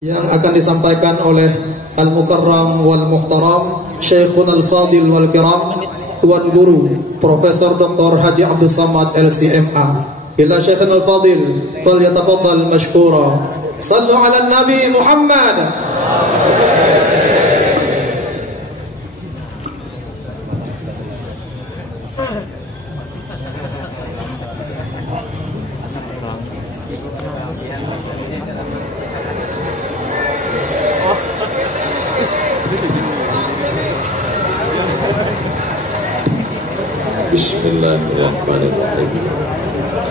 yang akan disampaikan oleh Al-Mukarram wal Muhtaram Syekhun Al-Fadil wal Kiram Tuan Guru Profesor Dr. Haji Abdul Samad LCMA. Ila Syekhun Al-Fadil falyatafaddal mashkura. Sallu ala Nabi Muhammad. Bismillahirrahmanirrahim.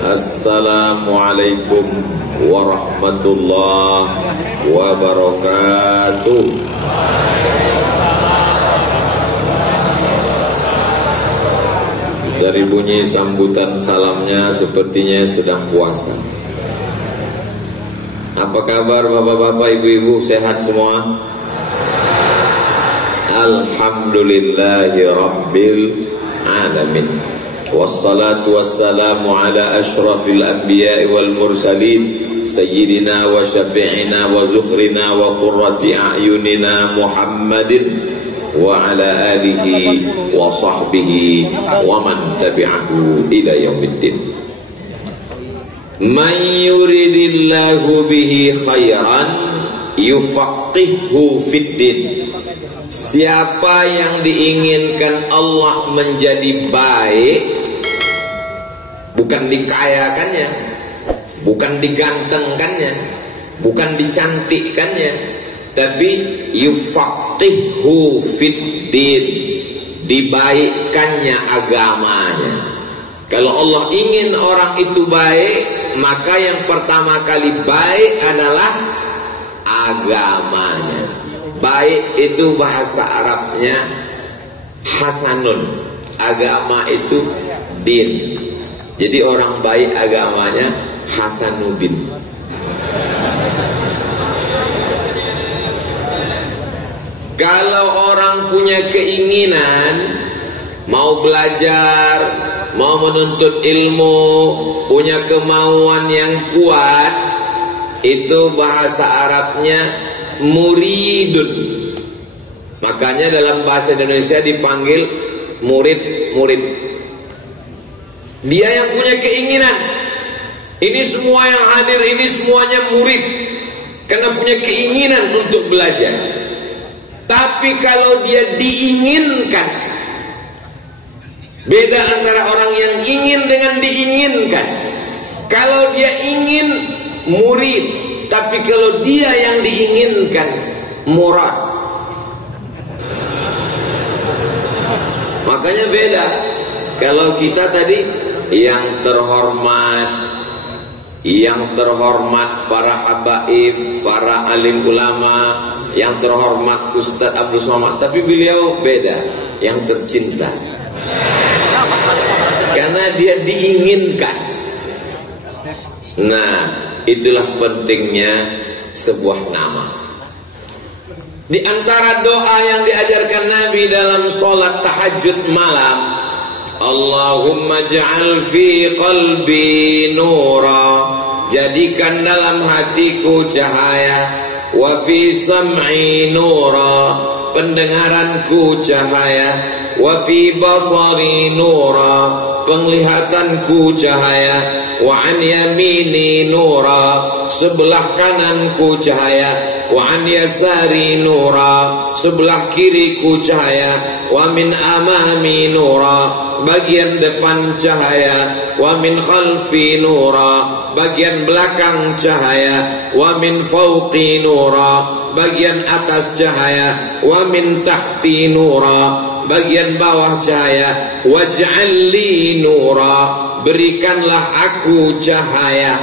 Assalamualaikum warahmatullahi wabarakatuh. Dari bunyi sambutan salamnya sepertinya sedang puasa. Apa kabar bapak-bapak, ibu-ibu, sehat semua? Alhamdulillahi rabbil alamin. Wassalatu wassalamu ala ashrafil anbiya'i wal mursalin sayyidina wa syafi'ina wa zukhrina wa qurrati a'yunina Muhammadin wa ala alihi wa sahbihi wa man tabi'ahu ila yaumiddin. Man yuridillahu bihi khairan yufaqqihhu fiddin. Siapa yang diinginkan Allah menjadi baik, bukan dikayakannya, bukan digantengkannya, bukan dicantikkannya, tapi yufaqihhu fiddin, dibaikkannya agamanya. Kalau Allah ingin orang itu baik, maka yang pertama kali baik adalah agamanya. Baik itu bahasa Arabnya hasanun, agama itu din. Jadi orang baik agamanya hasanuddin. Kalau orang punya keinginan mau belajar, mau menuntut ilmu, punya kemauan yang kuat, itu bahasa Arabnya muridun. Makanya dalam bahasa Indonesia dipanggil murid-murid. Dia yang punya keinginan. Ini semua yang hadir ini semuanya murid, karena punya keinginan untuk belajar. Tapi kalau dia diinginkan, beda antara orang yang ingin dengan diinginkan. Kalau dia ingin murid, tapi kalau dia yang diinginkan murad, makanya beda. Kalau kita tadi yang terhormat para habaib, para alim ulama, yang terhormat Ustaz Abdul Somad, tapi beliau beda, yang tercinta, karena dia diinginkan. Nah, itulah pentingnya sebuah nama. Di antara doa yang diajarkan Nabi dalam sholat tahajud malam, Allahumma ja'al fi qalbi nura, jadikan dalam hatiku cahaya, wa fi sam'i nura, pendengaranku cahaya, wa fi basari nura, penglihatanku cahaya, wa an yamini nura, sebelah kananku cahaya, wa an yasari nura, sebelah kiriku cahaya, wa min amami nura, bagian depan cahaya, wa min khalfi nura, bagian belakang cahaya, wa min fawqi nura, bagian atas cahaya, wa min tahti nura, bagian bawah cahaya, waj'al li nura, berikanlah aku cahaya.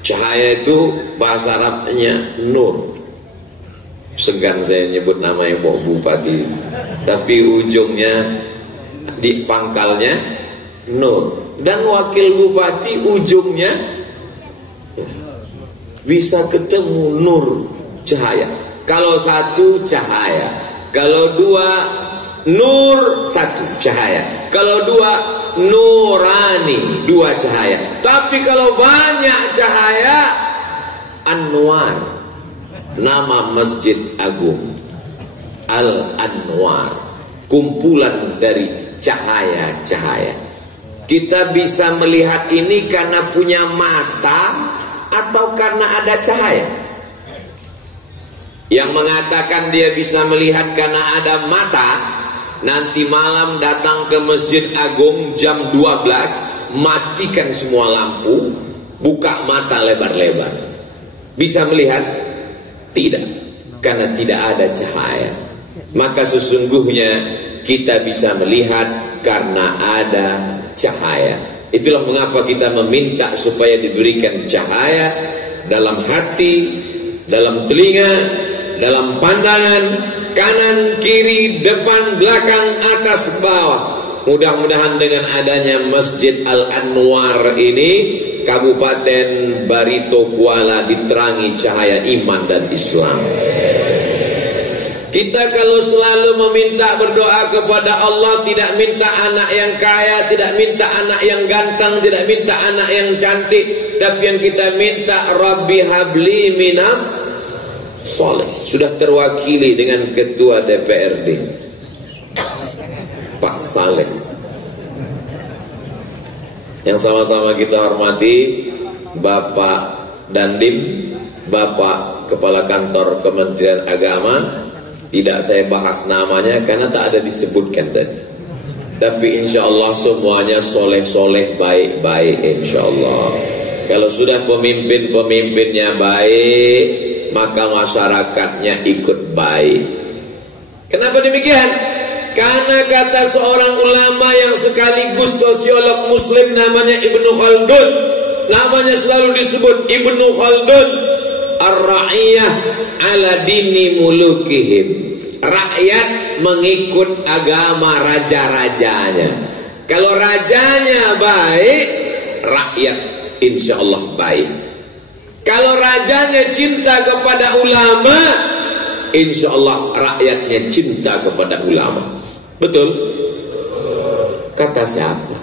Cahaya itu bahasa Arabnya nur. Segan saya nyebut namanya Pak Bupati, tapi ujungnya di pangkalnya nur. Dan wakil bupati ujungnya bisa ketemu nur, cahaya. Kalau satu cahaya, kalau dua nur, satu cahaya. Kalau dua nurani, dua cahaya. Tapi kalau banyak cahaya, anwar, nama Masjid Agung Al-Anwar, kumpulan dari cahaya-cahaya. Kita bisa melihat ini karena punya mata atau karena ada cahaya. Yang mengatakan dia bisa melihat karena ada mata, nanti malam datang ke Masjid Agung jam 12, matikan semua lampu, buka mata lebar-lebar. Bisa melihat? Tidak, karena tidak ada cahaya. Maka sesungguhnya kita bisa melihat karena ada cahaya. Itulah mengapa kita meminta supaya diberikan cahaya dalam hati, dalam telinga, dalam pandangan, kanan, kiri, depan, belakang, atas, bawah. Mudah-mudahan dengan adanya Masjid Al-Anwar ini, Kabupaten Barito Kuala diterangi cahaya iman dan Islam. Kita kalau selalu meminta, berdoa kepada Allah, tidak minta anak yang kaya, tidak minta anak yang ganteng, tidak minta anak yang cantik, tapi yang kita minta Rabbi habli minas soleh. Sudah terwakili dengan Ketua DPRD Pak Saleh, yang sama-sama kita hormati, Bapak Dandim, Bapak Kepala Kantor Kementerian Agama. Tidak saya bahas namanya karena tak ada disebutkan tadi. Tapi insya Allah semuanya soleh-soleh, baik-baik insya Allah. Kalau sudah pemimpin-pemimpinnya baik, maka masyarakatnya ikut baik. Kenapa demikian? Karena kata seorang ulama yang sekaligus sosiolog muslim namanya Ibnu Khaldun, namanya selalu disebut Ibnu Khaldun, ar-ra'iyah ala dini mulukihim. Rakyat mengikut agama raja-rajanya. Kalau rajanya baik, rakyat insya Allah baik. Kalau rajanya cinta kepada ulama, insya Allah rakyatnya cinta kepada ulama. Betul? Kata siapa?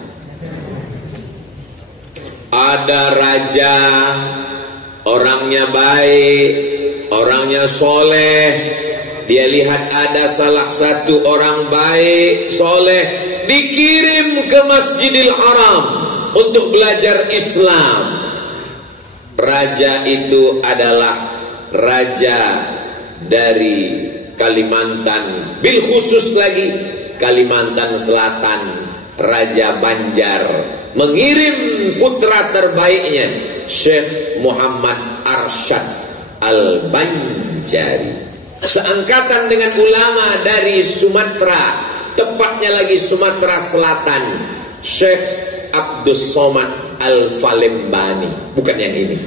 Ada raja, orangnya baik, orangnya soleh. Dia lihat ada salah satu orang baik, soleh, dikirim ke Masjidil Haram untuk belajar Islam. Raja itu adalah raja dari Kalimantan, bil khusus lagi Kalimantan Selatan, Raja Banjar, mengirim putra terbaiknya, Syekh Muhammad Arsyad Al-Banjari, seangkatan dengan ulama dari Sumatera, tepatnya lagi Sumatera Selatan, Syekh Abdus Somad Al-Falembani, bukan yang ini.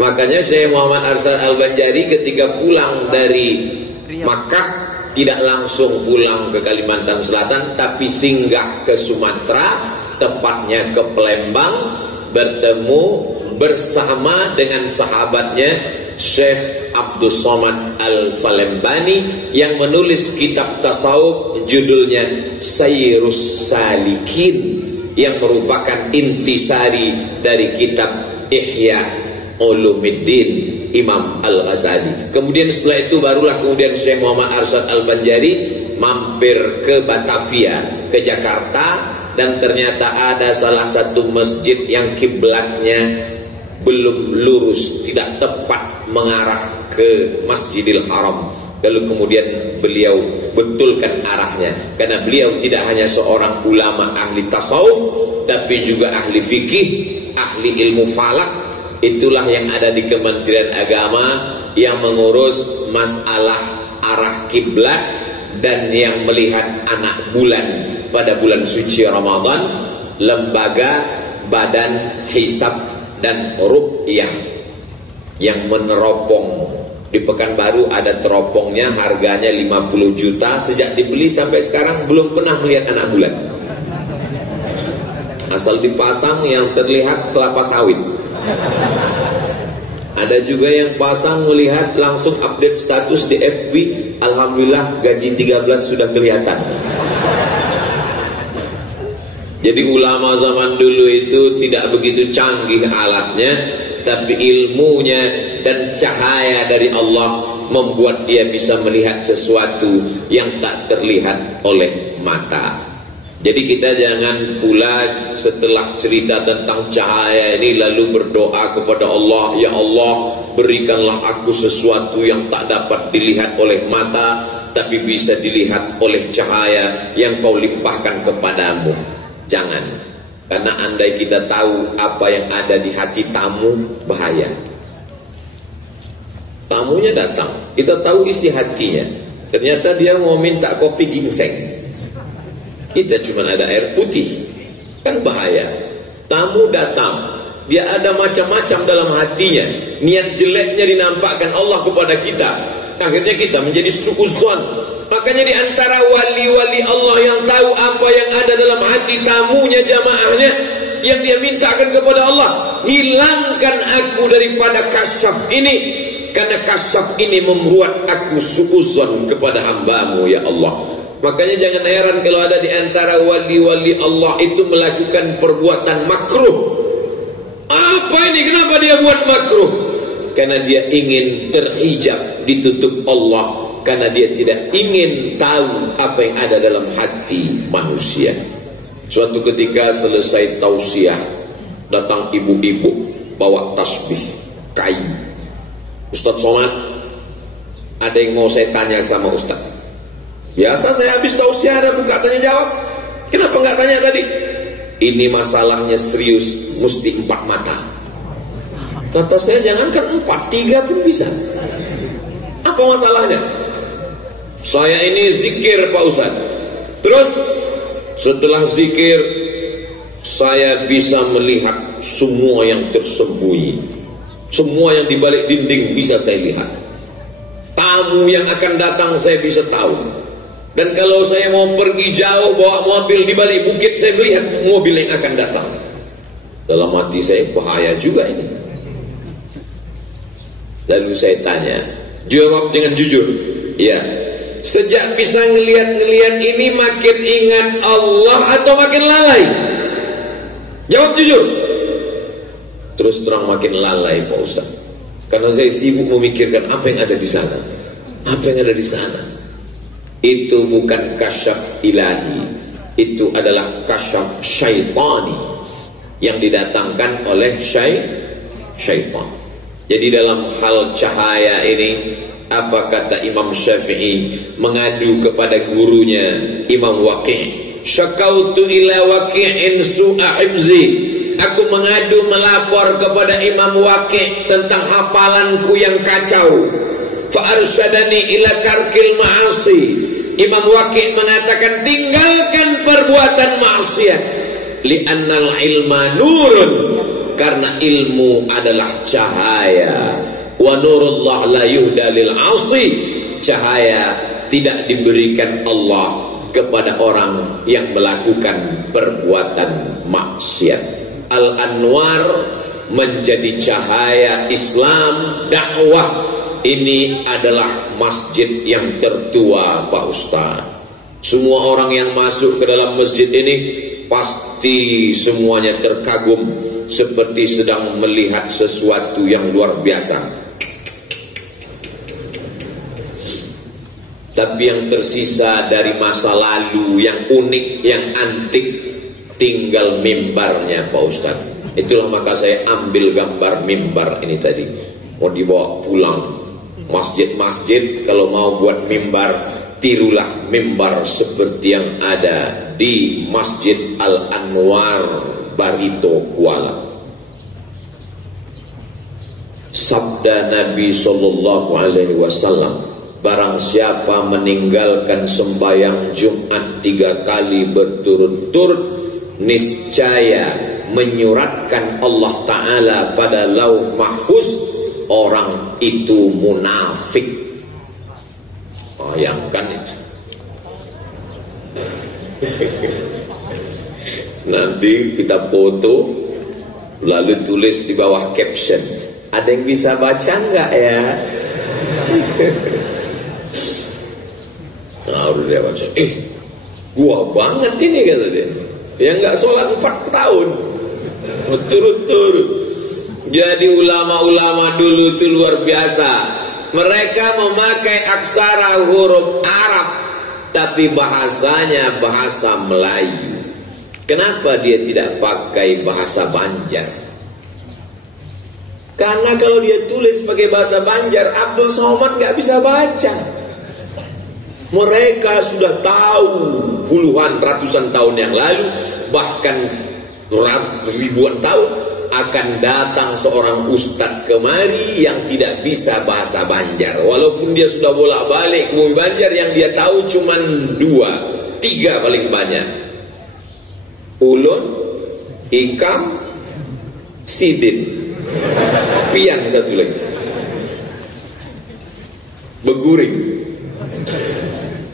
Makanya Syekh Muhammad Arsyad Al-Banjari ketika pulang dari Makkah tidak langsung pulang ke Kalimantan Selatan, tapi singgah ke Sumatera, tepatnya ke Palembang, bertemu bersama dengan sahabatnya Syekh Abdus Somad Al-Falembani yang menulis kitab tasawuf judulnya Sayrus Salikin, yang merupakan intisari dari kitab Ihya Ulumuddin Imam Al-Ghazali. Kemudian setelah itu barulah kemudian Syekh Muhammad Arsyad Al-Banjari mampir ke Batavia, ke Jakarta, dan ternyata ada salah satu masjid yang kiblatnya belum lurus, tidak tepat mengarah ke Masjidil Haram. Lalu kemudian beliau betulkan arahnya, karena beliau tidak hanya seorang ulama ahli tasawuf, tapi juga ahli fikih, ahli ilmu falak. Itulah yang ada di Kementerian Agama yang mengurus masalah arah kiblat dan yang melihat anak bulan pada bulan suci Ramadan, lembaga Badan Hisab dan Ruqyah yang meneropong di Pekanbaru. Ada teropongnya, harganya 50 juta. Sejak dibeli sampai sekarang belum pernah melihat anak bulan. Asal dipasang yang terlihat kelapa sawit. Ada juga yang pasang melihat langsung update status di FB, alhamdulillah gaji 13 sudah kelihatan. Jadi ulama zaman dulu itu tidak begitu canggih alatnya, tapi ilmunya dan cahaya dari Allah membuat dia bisa melihat sesuatu yang tak terlihat oleh mata. Jadi kita jangan pula setelah cerita tentang cahaya ini lalu berdoa kepada Allah, ya Allah, berikanlah aku sesuatu yang tak dapat dilihat oleh mata tapi bisa dilihat oleh cahaya yang kau limpahkan kepadamu. Jangan. Karena andai kita tahu apa yang ada di hati tamu, bahaya. Tamunya datang, kita tahu isi hatinya, ternyata dia mau minta kopi ginseng, kita cuma ada air putih, kan bahaya. Tamu datang, dia ada macam-macam dalam hatinya, niat jeleknya dinampakkan Allah kepada kita, akhirnya kita menjadi suuzon. Makanya di antara wali-wali Allah yang tahu apa yang ada dalam hati tamunya, jamaahnya, yang dia mintakan kepada Allah, hilangkan aku daripada kasyaf ini, karena kasyaf ini membuat aku suuzon kepada hambamu ya Allah. Makanya jangan heran kalau ada di antara wali-wali Allah itu melakukan perbuatan makruh. Apa ini? Kenapa dia buat makruh? Karena dia ingin terhijab, ditutup Allah, karena dia tidak ingin tahu apa yang ada dalam hati manusia. Suatu ketika selesai tausiah, datang ibu-ibu bawa tasbih kayu. Ustaz Somad, ada yang mau saya tanya sama Ustaz. Biasa saya habis tausiah ada buka tanya jawab. Kenapa nggak tanya tadi? Ini masalahnya serius, mesti 4 mata. Kata saya jangankan 4, 3 pun bisa. Apa masalahnya? Saya ini zikir Pak Ustaz. Terus setelah zikir saya bisa melihat semua yang tersembunyi. Semua yang di balik dinding bisa saya lihat. Tamu yang akan datang saya bisa tahu. Dan kalau saya mau pergi jauh bawa mobil di balik bukit, saya melihat mobil yang akan datang. Dalam hati saya, bahaya juga ini. Lalu saya tanya, jawab dengan jujur. Ya, sejak bisa ngelihat ini makin ingat Allah atau makin lalai? Jawab jujur. Terus terang makin lalai Pak Ustaz. Karena saya sibuk memikirkan apa yang ada di sana. Apa yang ada di sana? Itu bukan kasyaf ilahi, itu adalah kasyaf syaitani yang didatangkan oleh syaitan. Jadi dalam hal cahaya ini, apa kata Imam Syafi'i mengadu kepada gurunya Imam Waqi', syakautu ila Waqi'in su'a hifzi. Aku mengadu melapor kepada Imam Waqi' tentang hafalanku yang kacau. Fa arsyadani ila tarkil ma'asi. Imam Waqi' mengatakan tinggalkan perbuatan maksiat. Li'annal ilma nurun, karena ilmu adalah cahaya. Wa nurullah la yuhda lil 'asi. Cahaya tidak diberikan Allah kepada orang yang melakukan perbuatan maksiat. Al-Anwar menjadi cahaya Islam, dakwah. Ini adalah masjid yang tertua Pak Ustaz. Semua orang yang masuk ke dalam masjid ini pasti semuanya terkagum, seperti sedang melihat sesuatu yang luar biasa. Tapi yang tersisa dari masa lalu yang unik, yang antik, tinggal mimbarnya Pak Ustaz. Itulah maka saya ambil gambar mimbar ini tadi, mau dibawa pulang. Masjid-masjid kalau mau buat mimbar, tirulah mimbar seperti yang ada di Masjid Al-Anwar Barito Kuala. Sabda Nabi SAW, barang siapa meninggalkan sembahyang Jumat 3 kali berturut-turut, niscaya menyuratkan Allah Ta'ala pada lauh mahfuz orang itu munafik. Bayangkan itu. Nanti kita foto, lalu tulis di bawah caption, ada yang bisa baca nggak ya? Nah, udah dia baca, gua banget ini kata dia. Yang nggak sholat 4 tahun berturut-turut, Jadi ulama-ulama dulu itu luar biasa. Mereka memakai aksara huruf Arab, tapi bahasanya bahasa Melayu. Kenapa dia tidak pakai bahasa Banjar? Karena kalau dia tulis pakai bahasa Banjar, Abdul Somad gak bisa baca. Mereka sudah tahu puluhan ratusan tahun yang lalu, bahkan ribuan tahun, akan datang seorang ustadz kemari yang tidak bisa bahasa Banjar. Walaupun dia sudah bolak-balik ke bumi Banjar, yang dia tahu cuma 2, 3 paling banyak. Ulun, Ikam, Sidin. Piang satu lagi, Beguring.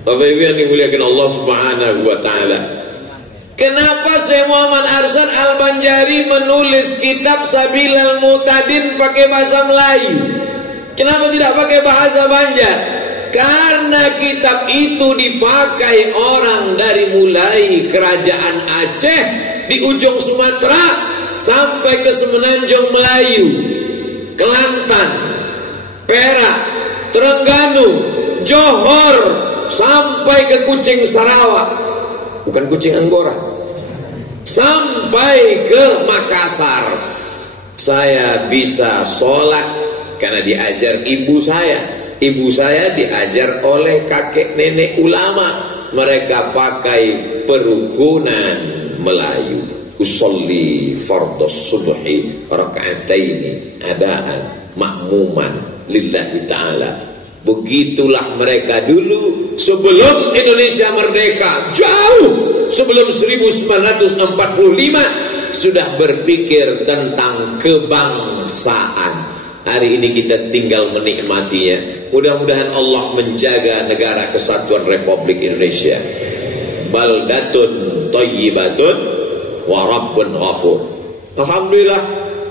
Bapak Ibu yang dimuliakan Allah Subhanahu wa taala. Kenapa Syekh Muhammad Arsyad Al-Banjari menulis kitab Sabilal Mu'tadin pakai bahasa Melayu? Kenapa tidak pakai bahasa Banjar? Karena kitab itu dipakai orang dari mulai kerajaan Aceh di ujung Sumatera sampai ke Semenanjung Melayu, Kelantan, Perak, Terengganu, Johor, sampai ke Kucing Sarawak, bukan Kucing Anggora, sampai ke Makassar. Saya bisa sholat karena diajar ibu saya. Ibu saya diajar oleh kakek nenek ulama. Mereka pakai perukunan Melayu. Usolli fardhus subhi raka'ataini adaan ma'muman lillahi ta'ala. Begitulah mereka dulu sebelum Indonesia merdeka, jauh sebelum 1945 sudah berpikir tentang kebangsaan. Hari ini kita tinggal menikmatinya. Mudah-mudahan Allah menjaga negara kesatuan Republik Indonesia. Baldatun thayyibatun wa rabbun ghafur. Alhamdulillah,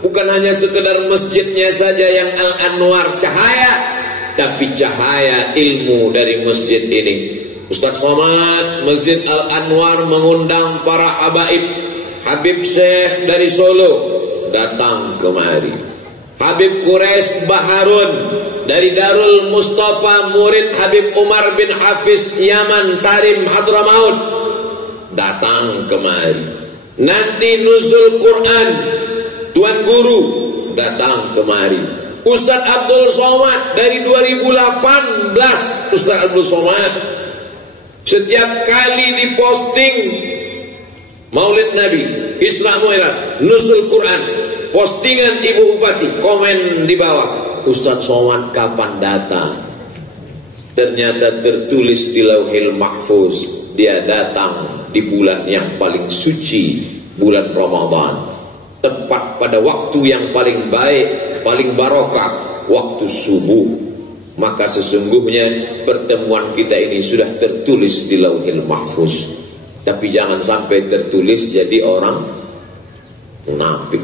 bukan hanya sekedar masjidnya saja yang Al-Anwar cahaya, tapi cahaya ilmu dari masjid ini. Ustaz Somad Masjid Al-Anwar mengundang para habaib. Habib Syekh dari Solo datang kemari. Habib Quraisy Baharun dari Darul Mustafa, murid Habib Umar bin Hafiz Yaman Tarim Hadramaut, datang kemari. Nanti nuzul Quran, Tuan Guru datang kemari. Ustaz Abdul Somad dari 2018, Ustaz Abdul Somad setiap kali diposting Maulid Nabi, Isra Mi'raj, nuzul Quran, postingan Ibu Bupati, komen di bawah, Ustaz Somad kapan datang? Ternyata tertulis di Lauhil Mahfuz, dia datang di bulan yang paling suci, bulan Ramadan, tepat pada waktu yang paling baik, paling barokah, waktu subuh. Maka sesungguhnya pertemuan kita ini sudah tertulis di Lauhil Mahfuz. Tapi jangan sampai tertulis jadi orang munafik.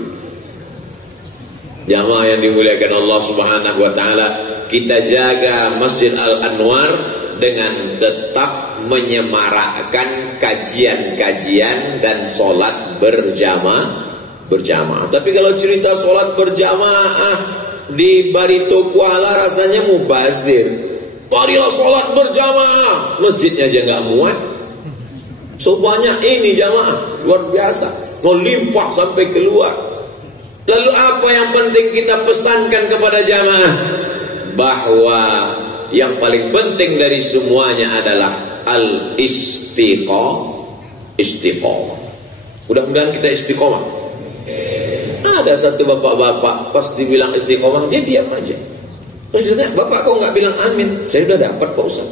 Jamaah yang dimuliakan Allah Subhanahu wa taala, kita jaga Masjid Al-Anwar dengan tetap menyemarakkan kajian-kajian dan sholat berjamaah. Tapi kalau cerita sholat berjamaah di Barito Kuala rasanya mubazir. Marilah sholat berjamaah, masjidnya aja nggak muat. Sebanyak ini jamaah luar biasa, mau limpah sampai keluar. Lalu apa yang penting kita pesankan kepada jamaah? Bahwa yang paling penting dari semuanya adalah istiqomah. Mudah-mudahan kita istiqomah. Ada satu bapak-bapak pas dibilang istiqomah dia diam aja. Terus dia tanya, bapak kok nggak bilang amin? Saya sudah dapat Pak Ustaz.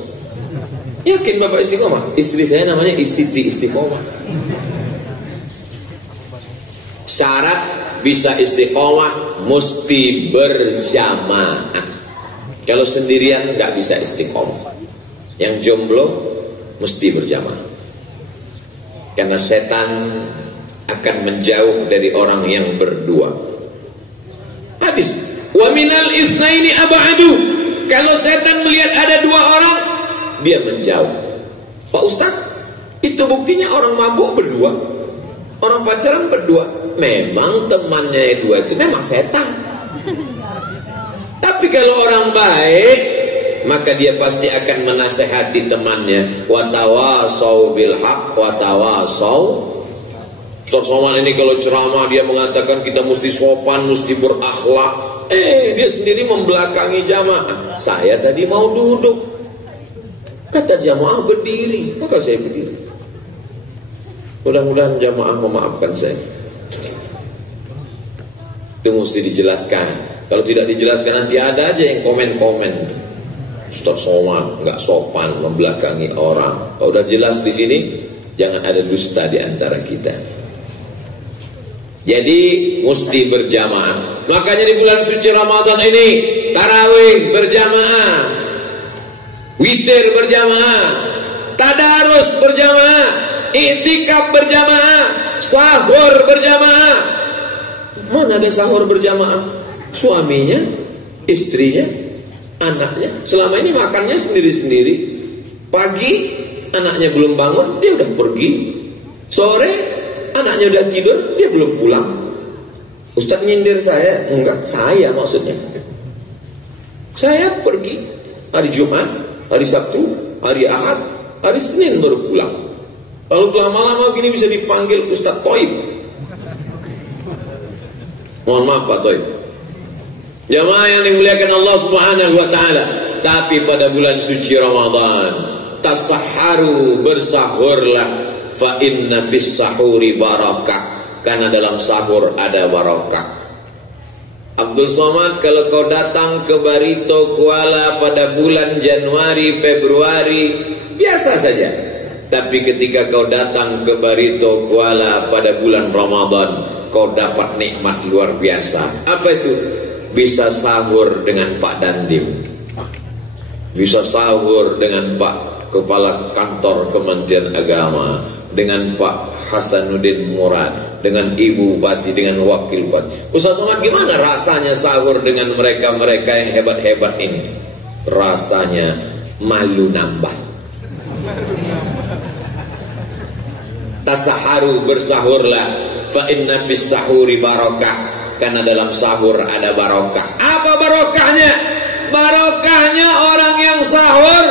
Yakin bapak istiqomah? Istri saya namanya Siti Istiqomah. Syarat bisa istiqomah mesti berjamaah. Kalau sendirian nggak bisa istiqomah. Yang jomblo mesti berjamaah. Karena setan akan menjauh dari orang yang berdua. Habis. Wa minal isnaini ab'adu. Kalau setan melihat ada dua orang, dia menjauh. Pak Ustaz, itu buktinya orang mabuk berdua, orang pacaran berdua. memang temannya dua itu memang setan. Tapi kalau orang baik, maka dia pasti akan menasehati temannya. Watawasau bil haq, watawasau. Ustaz Somad ini kalau ceramah dia mengatakan kita mesti sopan, mesti berakhlak. Dia sendiri membelakangi jamaah. Saya tadi mau duduk, kata jamaah berdiri, maka saya berdiri. Mudah-mudahan jamaah memaafkan saya. Itu mesti dijelaskan. Kalau tidak dijelaskan nanti ada aja yang komen-komen. Ustaz Somad nggak sopan, membelakangi orang. Kalau udah jelas di sini, jangan ada dusta di antara kita. Jadi mesti berjamaah. Makanya di bulan suci Ramadan ini tarawih berjamaah, witir berjamaah, tadarus berjamaah, iktikaf berjamaah, sahur berjamaah. Mana ada sahur berjamaah? Suaminya, istrinya, anaknya selama ini makannya sendiri-sendiri. Pagi anaknya belum bangun, dia udah pergi. Sore anaknya udah tidur, dia belum pulang. Ustaz nyindir saya, enggak, saya maksudnya. Saya pergi hari Jumat, hari Sabtu, hari Ahad, hari Senin baru pulang. Kalau lama-lama gini bisa dipanggil Ustaz Toib. Mohon maaf Pak Toib. Jamaah yang dimuliakan Allah Subhanahu wa taala. Tapi pada bulan suci Ramadan, tasahharu, bersahurlah, fa inna fis sahuri barakah. Karena dalam sahur ada barakah. Abdul Somad, kalau kau datang ke Barito Kuala pada bulan Januari, Februari, biasa saja. Tapi ketika kau datang ke Barito Kuala pada bulan Ramadan, kau dapat nikmat luar biasa. Apa itu? Bisa sahur dengan Pak Dandim, bisa sahur dengan Pak Kepala Kantor Kementerian Agama, dengan Pak Hasanuddin Murad, dengan Ibu Bupati, dengan Wakil Bupati. Ustaz Somad, gimana rasanya sahur dengan mereka-mereka yang hebat-hebat ini? Rasanya malu nambah. Tasaharu, bersahurlah, fa inna fis sahuri barakah. Karena dalam sahur ada barokah. Apa barokahnya? Barokahnya orang yang sahur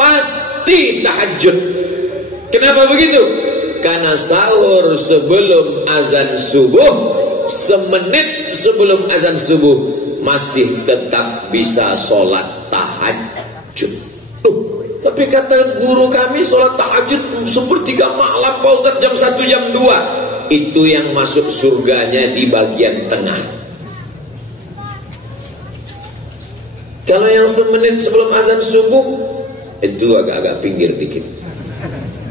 pasti tahajud. Kenapa begitu? Karena sahur sebelum azan subuh, semenit sebelum azan subuh, masih tetap bisa sholat tahajud. Tapi kata guru kami sholat tahajud sepertiga malam Pak Ustaz, jam 1, jam 2. Itu yang masuk surganya di bagian tengah. Kalau yang semenit sebelum azan subuh, itu agak-agak pinggir dikit.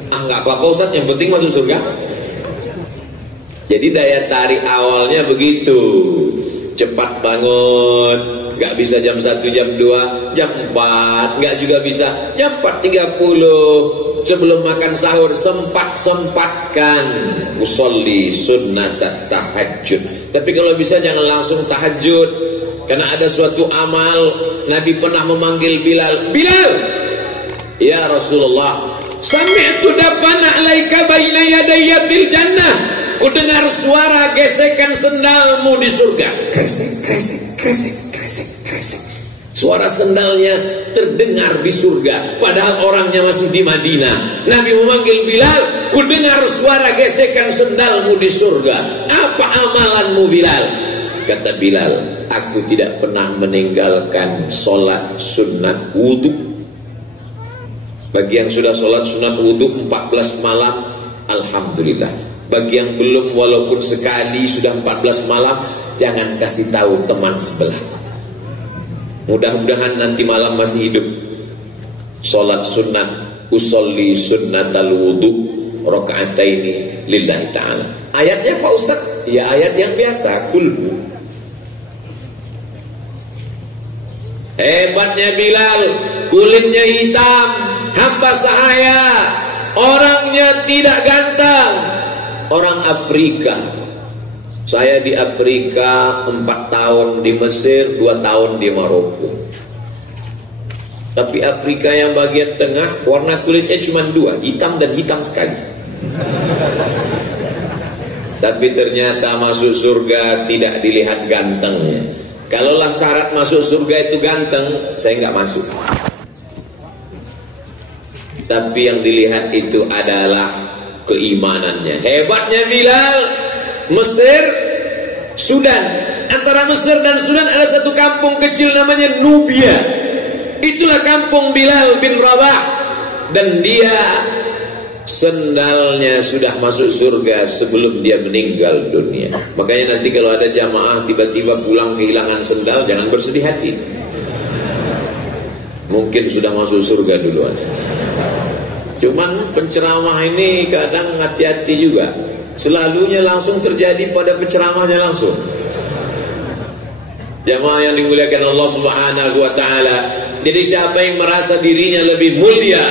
Nggak apa-apa Ustaz, yang penting masuk surga. Jadi daya tarik awalnya begitu. Cepat bangun, nggak bisa jam 1, jam 2, jam 4, nggak juga bisa jam 4.30. Sebelum makan sahur sempat-sempatkan usolli sunnat tahajud. Tapi kalau bisa jangan langsung tahajud, karena ada suatu amal Nabi pernah memanggil Bilal. Bilal, ya Rasulullah, sami'tu dafana alaika baina yadayya fil jannah. Ku dengar suara gesekan sendalmu di surga. Kresek, kresek, kresek, kresek, kresek. Suara sendalnya terdengar di surga, padahal orangnya masih di Madinah. Nabi memanggil Bilal, ku dengar suara gesekan sendalmu di surga. Apa amalanmu Bilal? Kata Bilal, aku tidak pernah meninggalkan sholat sunat wudhu. Bagi yang sudah sholat sunat wudhu 14 malam, alhamdulillah. Bagi yang belum, walaupun sekali sudah 14 malam, jangan kasih tahu teman sebelah. Mudah-mudahan nanti malam masih hidup. Sholat sunnah, usolli sunnatal wudu raka'ataini lillahi ta'ala. Ayatnya Pak Ustaz? Ya ayat yang biasa, kulhu. Hebatnya Bilal, kulitnya hitam, hamba sahaya, orangnya tidak ganteng, orang Afrika. Saya di Afrika 4 tahun, di Mesir 2 tahun, di Maroko. Tapi Afrika yang bagian tengah warna kulitnya cuma 2, hitam dan hitam sekali. Tapi ternyata masuk surga tidak dilihat gantengnya. Kalaulah syarat masuk surga itu ganteng, saya nggak masuk. Tapi yang dilihat itu adalah keimanannya. Hebatnya Bilal, Mesir, Sudan. Antara Mesir dan Sudan ada satu kampung kecil namanya Nubia. Itulah kampung Bilal bin Rabah. Dan dia sendalnya sudah masuk surga sebelum dia meninggal dunia. Makanya nanti kalau ada jamaah tiba-tiba pulang kehilangan sendal, jangan bersedih hati. Mungkin sudah masuk surga duluan. Cuman penceramah ini kadang hati-hati juga. Selalunya langsung terjadi pada penceramahnya langsung. Jamaah yang dimuliakan Allah Subhanahu wa taala. Jadi siapa yang merasa dirinya lebih mulia,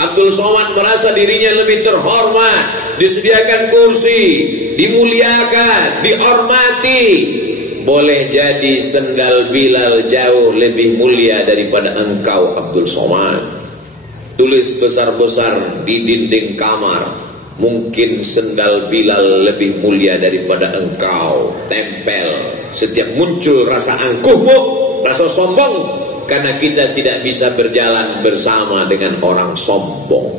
Abdul Somad merasa dirinya lebih terhormat, disediakan kursi, dimuliakan, dihormati, boleh jadi sendal Bilal jauh lebih mulia daripada engkau Abdul Somad. Tulis besar-besar di dinding kamar, mungkin sendal Bilal lebih mulia daripada engkau. Tempel setiap muncul rasa angkuhmu, rasa sombong, karena kita tidak bisa berjalan bersama dengan orang sombong.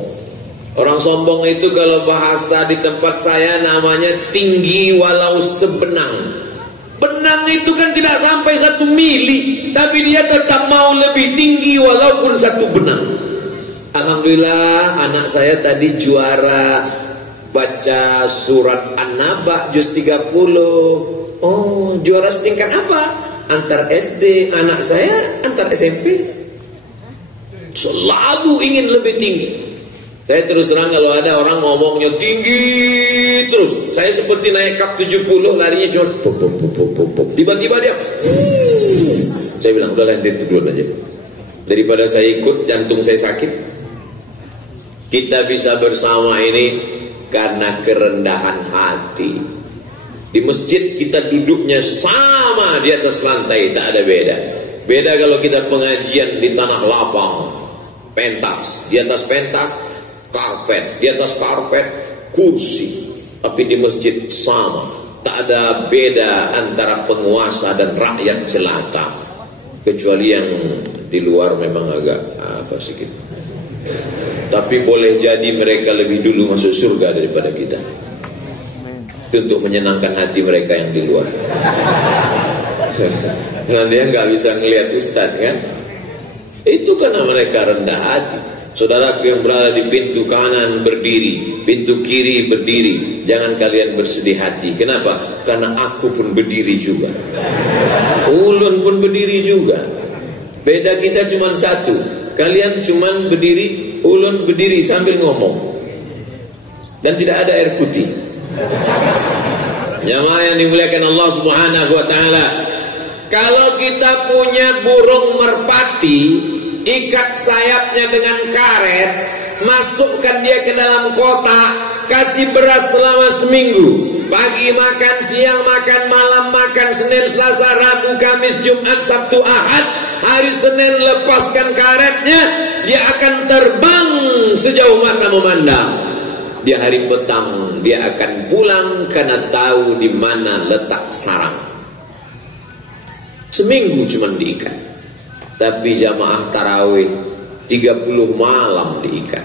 Orang sombong itu kalau bahasa di tempat saya namanya tinggi walau sebenang. Benang itu kan tidak sampai 1 mili, tapi dia tetap mau lebih tinggi walaupun 1 benang. Alhamdulillah anak saya tadi juara baca surat An-Naba juz 30. Oh, juara setingkat apa? Antar SD, anak saya antar SMP. Selalu ingin lebih tinggi. Saya terus terang kalau ada orang ngomongnya tinggi terus, saya seperti naik kap 70 larinya cuma pop, pop, pop, pop, pop. Tiba-tiba dia saya bilang udah lanjut duluan aja, daripada saya ikut jantung saya sakit. Kita bisa bersama ini karena kerendahan hati. Di masjid kita duduknya sama di atas lantai, tak ada beda. Beda kalau kita pengajian di tanah lapang, pentas, di atas pentas karpet, di atas karpet kursi. Tapi di masjid sama, tak ada beda antara penguasa dan rakyat jelata. Kecuali yang di luar memang agak apa sedikit. Tapi boleh jadi mereka lebih dulu masuk surga daripada kita. Untuk menyenangkan hati mereka yang di luar. Karena dia nggak bisa ngelihat ustadz kan. Itu karena mereka rendah hati. Saudaraku yang berada di pintu kanan berdiri, pintu kiri berdiri, jangan kalian bersedih hati. Kenapa? Karena aku pun berdiri juga. Ulun pun berdiri juga. Beda kita cuma satu. Kalian cuma berdiri, ulun berdiri sambil ngomong. Dan tidak ada air putih. Jamaah yang dimuliakan Allah Subhanahu wa taala, kalau kita punya burung merpati, ikat sayapnya dengan karet, masukkan dia ke dalam kotak, kasih beras selama seminggu, pagi makan, siang makan, malam makan, Senin, Selasa, Rabu, Kamis, Jumat, Sabtu, Ahad. Hari Senin lepaskan karetnya, dia akan terbang sejauh mata memandang. Di hari petang dia akan pulang karena tahu di mana letak sarang. Seminggu cuma diikat. Tapi jamaah tarawih 30 malam diikat.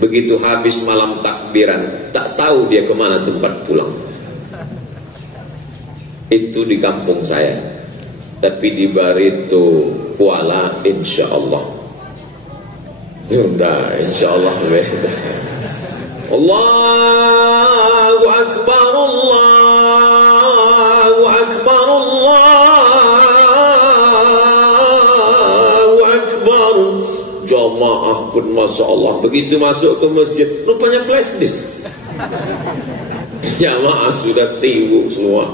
Begitu habis malam takbiran, tak tahu dia kemana tempat pulang. Itu di kampung saya. Tapi di Barito, Kuala, insya Allah. Udah, insya Allah beda. Allahu Akbar, Allahu Akbar, Allahu Akbar. Jamaah pun Masya Allah, begitu masuk ke masjid rupanya flash disk. Jamaah sudah sibuk semua.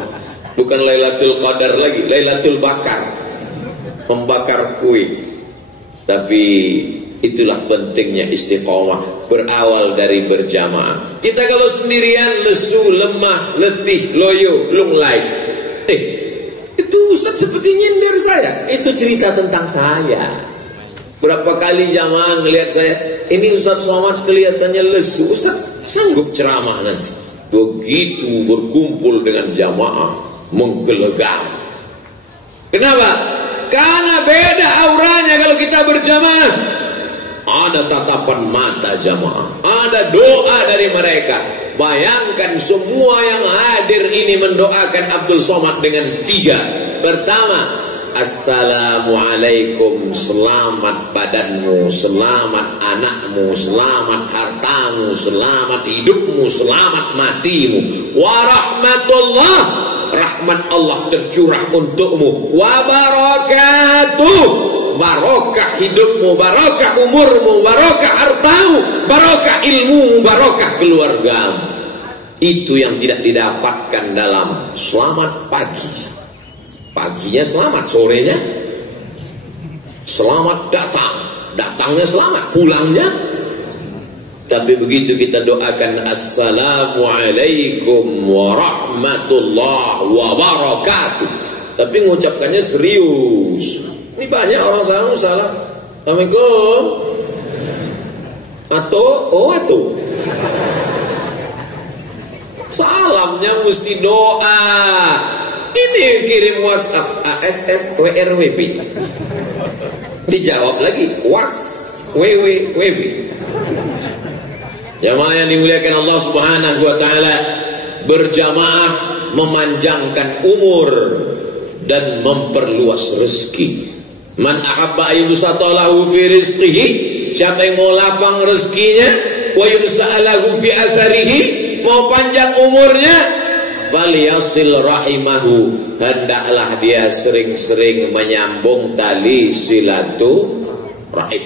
Bukan Lailatul Qadar lagi, Lailatul Bakar, membakar kue. Tapi itulah pentingnya istiqomah, berawal dari berjamaah. Kita kalau sendirian lesu, lemah, letih, loyo, lunglai. Itu Ustaz seperti nyindir saya. Itu cerita tentang saya. Berapa kali jamaah ngelihat saya, ini Ustaz Somad kelihatannya lesu. Ustaz sanggup ceramah nanti. begitu berkumpul dengan jamaah menggelegar. Kenapa? Karena beda auranya kalau kita berjamaah. Ada tatapan mata jamaah, ada doa dari mereka. Bayangkan semua yang hadir ini mendoakan Abdul Somad dengan 3. Pertama, Assalamualaikum, selamat badanmu, selamat anakmu, selamat hartamu, selamat hidupmu, selamat matimu. Warahmatullah, rahmat Allah tercurah untukmu. Wabarakatuh, barokah hidupmu, barokah umurmu, barokah hartamu, barokah ilmumu, barokah keluargamu. Itu yang tidak didapatkan dalam selamat pagi. Paginya selamat, sorenya selamat datang, datangnya selamat, pulangnya. Tapi begitu kita doakan Assalamualaikum warahmatullahi wabarakatuh, tapi mengucapkannya serius. Ini banyak orang salah. Assalamualaikum atau salamnya mesti doa. Ini kirim WhatsApp ASS WRWB, dijawab lagi was WWWB. Jamaah yang dimuliakan Allah Subhanahu wa taala, berjamaah memanjangkan umur dan memperluas rezeki. Man ahabba ayyusatalahu fi rizqihi, siapa yang mau lapang rezekinya, wa yusa'alahu fi atharihi, mau panjang umurnya, falyasil rahimahu, hendaklah dia sering-sering menyambung tali silaturahim.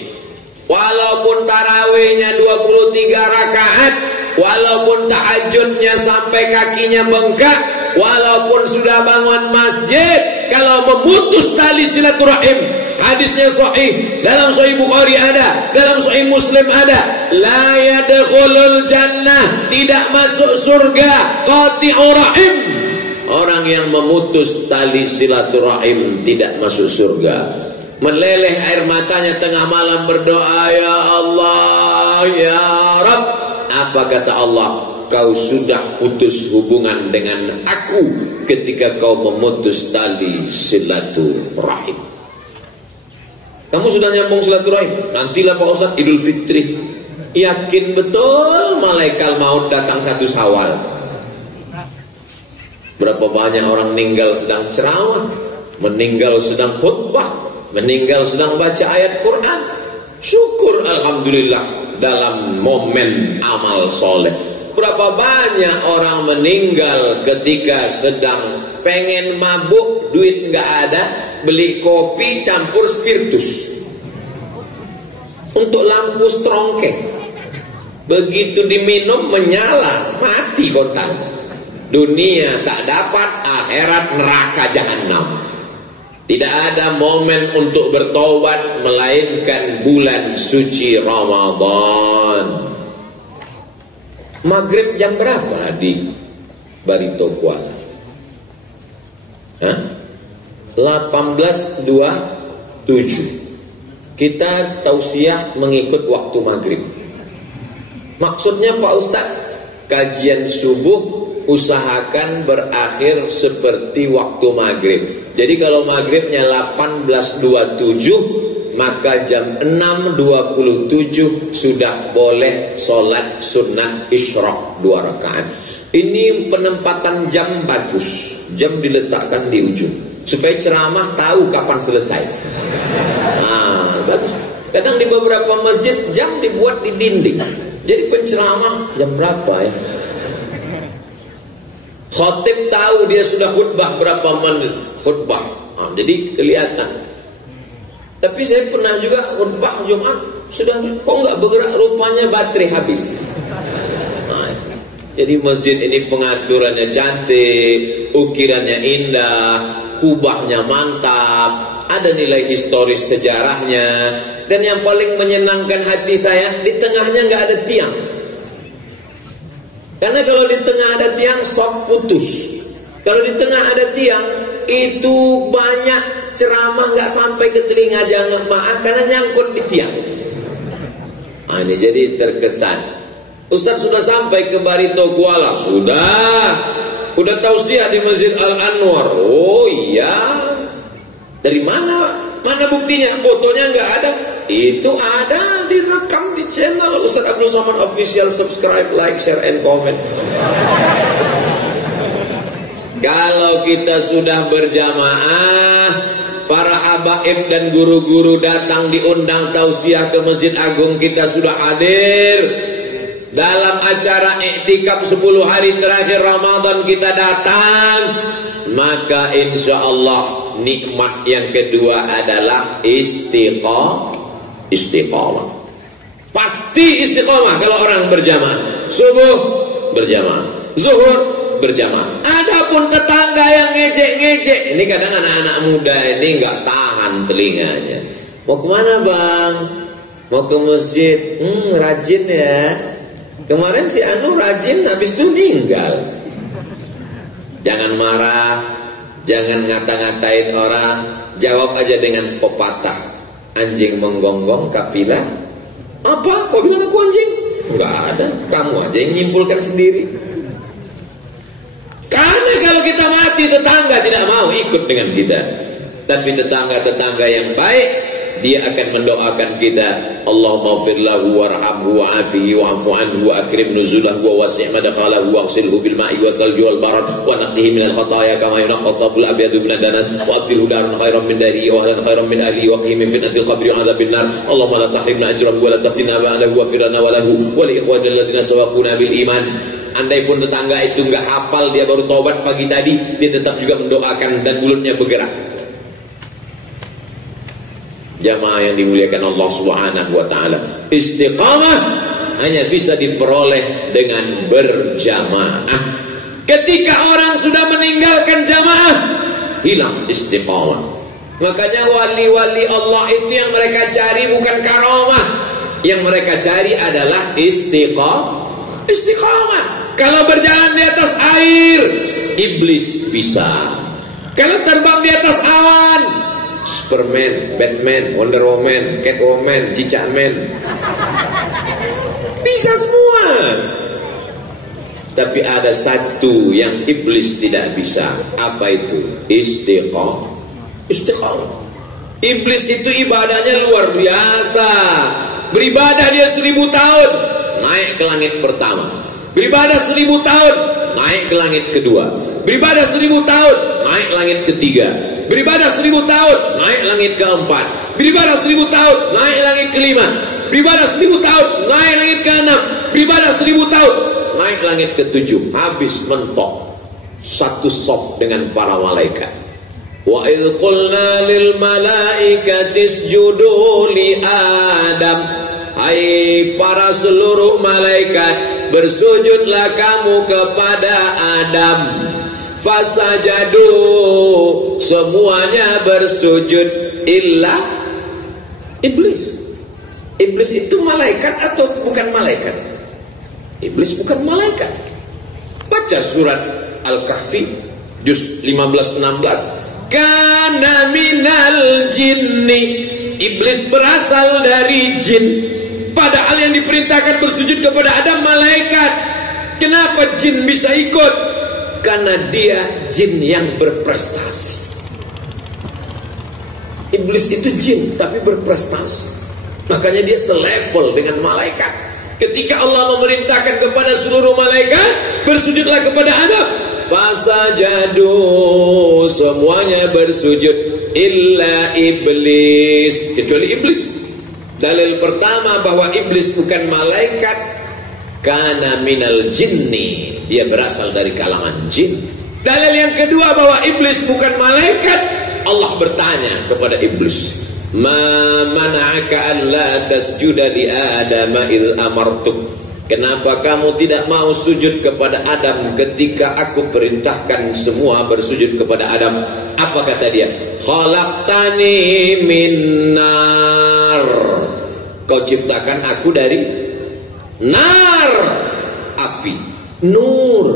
Walaupun tarawihnya 23 rakaat, walaupun tahajudnya sampai kakinya bengkak, walaupun sudah bangun masjid, kalau memutus tali silaturahim, hadisnya sahih, dalam sahih Bukhari ada, dalam sahih Muslim ada, la yadkhulul jannah, tidak masuk surga qati'ur rahim, orang yang memutus tali silaturahim tidak masuk surga. Meleleh air matanya tengah malam berdoa, ya Allah, ya Rabb. Apa kata Allah? Kau sudah putus hubungan dengan aku ketika kau memutus tali silaturahim. Kamu sudah nyambung silaturahim, nantilah Pak Ustaz Idul Fitri. Yakin betul malaikat maut datang 1 Syawal. Berapa banyak orang meninggal sedang ceramah, meninggal sedang khutbah, meninggal sedang baca ayat Quran. Syukur alhamdulillah dalam momen amal soleh. Berapa banyak orang meninggal ketika sedang pengen mabuk, duit nggak ada, beli kopi campur spiritus untuk lampu strongke. Begitu diminum menyala, mati kontan. Dunia tak dapat, akhirat neraka jahanam. Tidak ada momen untuk bertobat melainkan bulan suci Ramadan. Maghrib jam berapa di Barito Kuala? 18.27. Kita tausiah mengikut waktu maghrib. Maksudnya Pak Ustaz, kajian subuh usahakan berakhir seperti waktu maghrib. Jadi kalau maghribnya 18.27, maka jam 6.27 sudah boleh sholat sunat isyraq 2 rakaat. Ini penempatan jam bagus. Jam diletakkan di ujung supaya ceramah tahu kapan selesai. Bagus. Kadang di beberapa masjid jam dibuat di dinding. Jadi penceramah jam berapa ya? Khatib tahu dia sudah khutbah berapa menit khutbah. Jadi kelihatan. Tapi saya pernah juga khutbah Jumat, sudah kok nggak bergerak, rupanya baterai habis. Jadi masjid ini pengaturannya cantik, ukirannya indah, kubahnya mantap, ada nilai historis sejarahnya, dan yang paling menyenangkan hati saya, di tengahnya nggak ada tiang. Karena kalau di tengah ada tiang, sok putus. Kalau di tengah ada tiang, itu banyak ceramah nggak sampai ke telinga jamaah karena nyangkut di tiang. Ini jadi terkesan. Ustaz sudah sampai ke Barito Kuala? Udah tausiah di Masjid Al-Anwar. Oh iya. Dari mana? Mana buktinya? Fotonya nggak ada. Itu ada, direkam di channel Ustaz Abdul Somad Official. Subscribe, like, share, and comment. Kalau kita sudah berjamaah, para habaib dan guru-guru datang diundang tausiah ke Masjid Agung, kita sudah hadir dalam acara iktikaf 10 hari terakhir Ramadan, kita datang, maka insya Allah nikmat yang kedua adalah istiqamah. Pasti istiqamah kalau orang berjamaah. Subuh berjamaah, zuhur berjamaah. Adapun tetangga yang ngejek-ngejek, ini kadang anak-anak muda ini nggak tahan telinganya. Mau kemana bang? Mau ke masjid? Rajin ya. Kemarin si Anu rajin, habis itu meninggal. Jangan marah, jangan ngata-ngatain orang. Jawab aja dengan pepatah. Anjing menggonggong kapilah. Apa? Kau bilang aku anjing? Enggak ada. Kamu aja yang nyimpulkan sendiri. Karena kalau kita mati, tetangga tidak mau ikut dengan kita. Tapi tetangga-tetangga yang baik, dia akan mendoakan kita. Allahumma ighfir lahu warhamhu wa'afihi wa'fu anhu wa akrim nuzulahu wa wasi' madkhalahu waghsilhu bil ma'i wa thalji wal barad wa naqqihi minal khataaya kama yunqqa ath-thawbul abyadu minad danas wa abdilhu daran khairan min darihi wa ahlan khairan min ahlihi wa qihim min fitnatil qabri wa 'adzabil nar. Allahumma la tahrimna ajrahu wa la taftinna ba'dahu wa firna wa lahu wa li ikhwanina alladziina sabaquna bil iman. Andai pun tetangga itu enggak hafal, dia baru taubat pagi tadi, dia tetap juga mendoakan dan mulutnya bergerak. Jamaah yang dimuliakan Allah Subhanahu wa taala, istiqamah hanya bisa diperoleh dengan berjamaah. Ketika orang sudah meninggalkan jamaah, hilang istiqamah. Makanya wali-wali Allah itu yang mereka cari bukan karamah, yang mereka cari adalah istiqamah. Kalau berjalan di atas air, iblis bisa. Kalau terbang di atas awan, Superman, Batman, Wonder Woman, Catwoman, Cicak Man, bisa semua. Tapi ada satu yang iblis tidak bisa. Apa itu? Istiqamah. Iblis itu ibadahnya luar biasa. Beribadah dia 1000 tahun, naik ke langit pertama. Beribadah 1000 tahun, naik ke langit kedua. Beribadah 1000 tahun, naik langit ketiga. Beribadah 1000 tahun, naik langit keempat. Beribadah 1000 tahun, naik langit kelima. Beribadah 1000 tahun, naik langit keenam. Beribadah 1000 tahun, naik langit ketujuh. Habis mentok satu sop dengan para malaikat. Wa idh qulna lil malaikati isjudu li Adam. Hai para seluruh malaikat, bersujudlah kamu kepada Adam. Fasajadu, semuanya bersujud illa iblis. Iblis itu malaikat atau bukan malaikat? Iblis bukan malaikat. Baca surat Al-Kahfi juz 15-16. Kana minal jinni, iblis berasal dari jin. Padahal yang diperintahkan bersujud kepada Adam malaikat. Kenapa jin bisa ikut? Karena dia jin yang berprestasi. Iblis itu jin tapi berprestasi, makanya dia selevel dengan malaikat. Ketika Allah memerintahkan kepada seluruh malaikat, bersujudlah kepada Adam, fasajadu, semuanya bersujud, illa iblis, kecuali iblis. Dalil pertama bahwa iblis bukan malaikat, kana minal jinni, dia berasal dari kalangan jin. Dalil yang kedua bahwa iblis bukan malaikat, Allah bertanya kepada iblis, ma mana'aka alla tasjuda li Adama idh amartuk, kenapa kamu tidak mau sujud kepada Adam ketika aku perintahkan semua bersujud kepada Adam? Apa kata dia? Khalaqtani min nar, kau ciptakan aku dari nar, api, nur,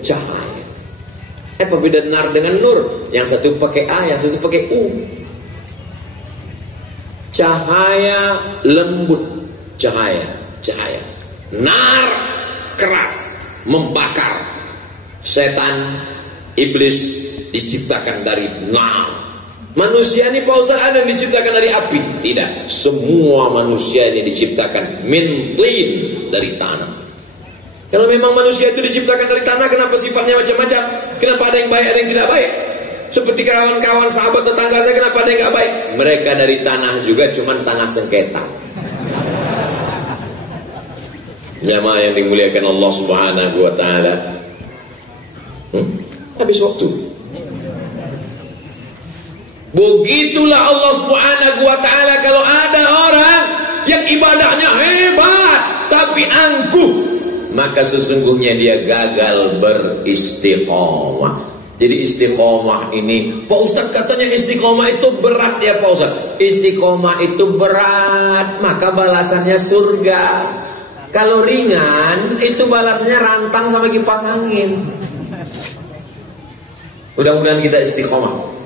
cahaya. Apa beda nar dengan nur? Yang satu pakai A, yang satu pakai U. Cahaya lembut, cahaya. Nar keras, membakar. Setan, iblis diciptakan dari nar. Manusia ini Pak Ustaz ada yang diciptakan dari api? Tidak, semua manusia ini diciptakan min tin, dari tanah. Kalau memang manusia itu diciptakan dari tanah, kenapa sifatnya macam-macam? Kenapa ada yang baik, ada yang tidak baik? Seperti kawan-kawan sahabat tetangga saya, kenapa ada yang gak baik? Mereka dari tanah juga, cuman tanah sengketa. Jamaah yang dimuliakan Allah Subhanahu wa ta'ala. Habis waktu. Begitulah Allah Subhanahu wa ta'ala. Kalau ada orang yang ibadahnya hebat tapi angkuh, maka sesungguhnya dia gagal beristiqomah. Jadi istiqomah ini, Pak Ustaz katanya istiqomah itu berat ya Pak Ustaz. Istiqomah itu berat, maka balasannya surga. Kalau ringan, itu balasannya rantang sama kipas angin. Mudah-mudahan kita istiqomah.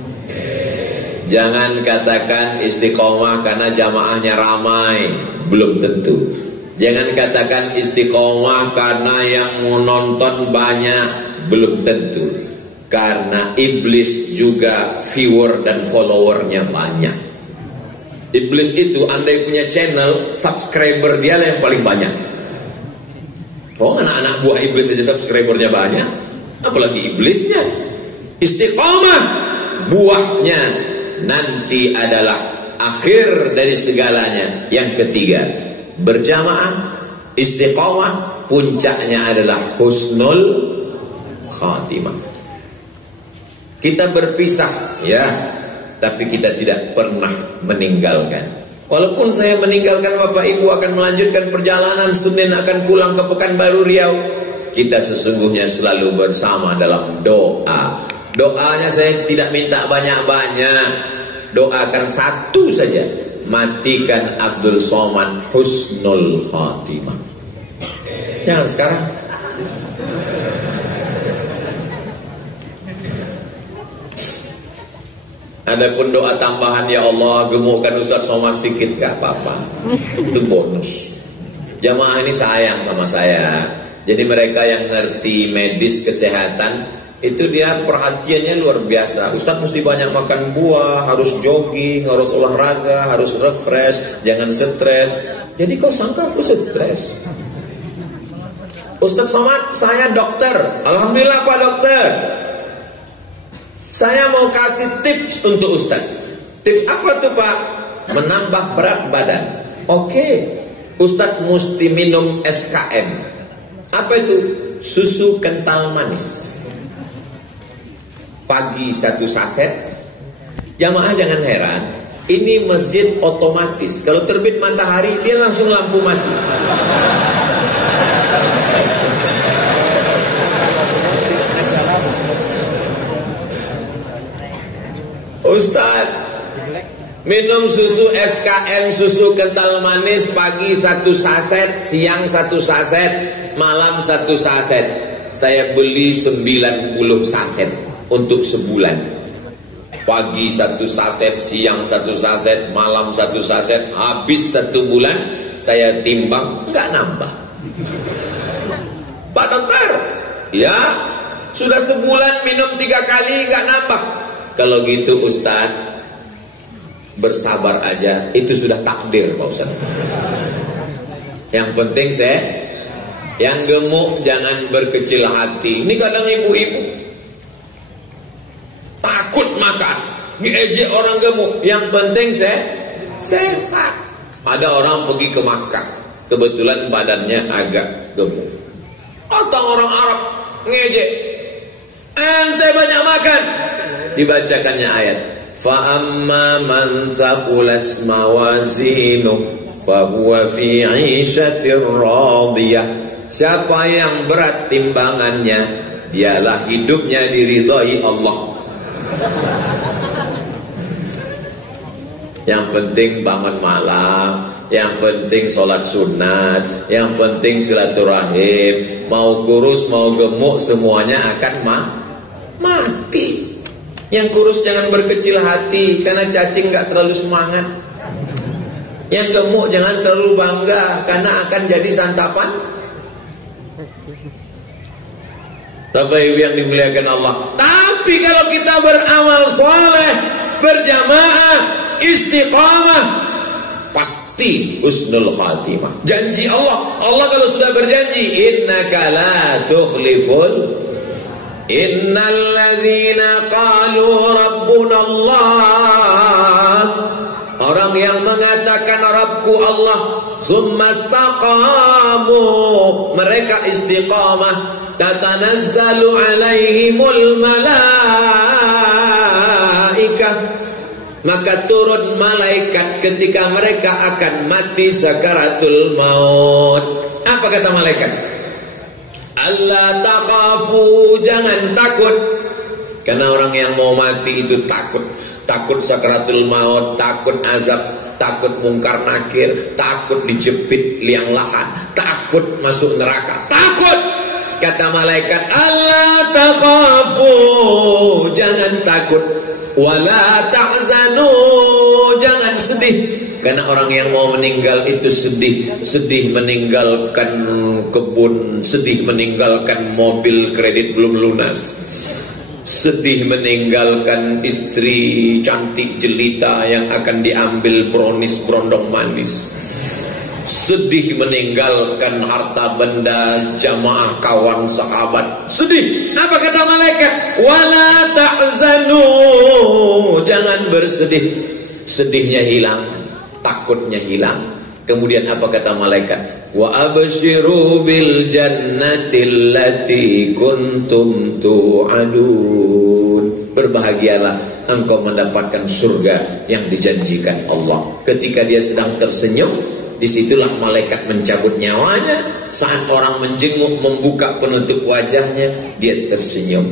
Jangan katakan istiqomah karena jamaahnya ramai, belum tentu. Jangan katakan istiqomah karena yang menonton banyak, belum tentu. Karena iblis juga viewer dan followernya banyak. Iblis itu andai punya channel, subscriber dia lah yang paling banyak. Oh, anak-anak buah iblis aja subscribernya banyak, apalagi iblisnya. Istiqomah buahnya nanti adalah akhir dari segalanya. Yang ketiga, berjamaah. Istiqomah puncaknya adalah husnul khatimah. Kita berpisah ya, tapi kita tidak pernah meninggalkan. Walaupun saya meninggalkan Bapak Ibu akan melanjutkan perjalanan, Senin akan pulang ke Pekanbaru Riau, kita sesungguhnya selalu bersama dalam doa. Doanya saya tidak minta banyak-banyak, doakan satu saja, matikan Abdul Somad husnul khatimah. Jangan sekarang. Adapun doa tambahan, ya Allah gemukkan Ustaz Somad sedikit, gak apa-apa, itu bonus. Jamaah ini sayang sama saya. Jadi mereka yang ngerti medis kesehatan itu dia perhatiannya luar biasa. Ustaz mesti banyak makan buah, harus jogging, harus olahraga, harus refresh, jangan stres. Jadi kau sangka aku stres? Ustaz Somad, saya dokter. Alhamdulillah Pak Dokter. Saya mau kasih tips untuk Ustaz. Tips apa tuh Pak? Menambah berat badan. Oke, Ustaz mesti minum SKM. Apa itu? Susu kental manis. Pagi 1 saset. Jamaah jangan heran, ini masjid otomatis. Kalau terbit matahari dia langsung lampu mati. Ustaz, minum susu SKM, susu kental manis, pagi 1 saset, siang 1 saset, malam 1 saset. Saya beli 90 saset untuk sebulan. Pagi 1 saset, siang 1 saset, malam 1 saset. Habis 1 bulan, saya timbang, nggak nambah. Pak Dokter, ya sudah sebulan minum 3 kali nggak nambah. Kalau gitu Ustaz, bersabar aja, itu sudah takdir Pak Ustaz. Yang penting yang gemuk jangan berkecil hati. Ini kadang ibu-ibu takut makan, diejek orang gemuk. Yang penting sehat. Ada orang pergi ke Makkah, kebetulan badannya agak gemuk. Datang orang Arab ngejek, ente banyak makan. Dibacakannya ayat, fa amma man thaqulat mawazinu fa huwa fi 'ishatir radiyah. Siapa yang berat timbangannya, dialah hidupnya diridhai Allah. Yang penting bangun malam, yang penting sholat sunat, yang penting silaturahim. Mau kurus mau gemuk semuanya akan mati. Yang kurus jangan berkecil hati, karena cacing gak terlalu semangat. Yang gemuk jangan terlalu bangga, karena akan jadi santapan Bapak Ibu yang dimuliakan Allah. Tapi kalau kita beramal soleh, berjamaah, istiqamah, pasti husnul khatimah. Janji Allah. Allah kalau sudah berjanji, innaka la tukhliful. Innal ladzina qalu rabbuna Allah, orang yang mengatakan Rabbku Allah, summa istaqamu, mereka istiqamah, tatanazzalu alaihimul malaikah, maka turun malaikat ketika mereka akan mati sakaratul maut. Apa kata malaikat? Allah takhafu, jangan takut. Karena orang yang mau mati itu takut. Takut sakaratul maut, takut azab, takut mungkar nakir, takut dijepit liang lahat, takut masuk neraka, takut. Kata malaikat, Allah takhafu, jangan takut, wala tahzanu, jangan sedih. Karena orang yang mau meninggal itu sedih. Sedih meninggalkan kebun, sedih meninggalkan mobil kredit belum lunas, sedih meninggalkan istri cantik jelita yang akan diambil brownies brondong manis, sedih meninggalkan harta benda jamaah kawan sahabat, sedih. Apa kata malaikat? Wala ta'zanu, jangan bersedih. Sedihnya hilang, takutnya hilang. Kemudian apa kata malaikat? Wa abshiru bil jannati allati kuntum tu'adun. Berbahagialah engkau mendapatkan surga yang dijanjikan Allah. Ketika dia sedang tersenyum, disitulah malaikat mencabut nyawanya. Saat orang menjenguk, membuka penutup wajahnya, dia tersenyum.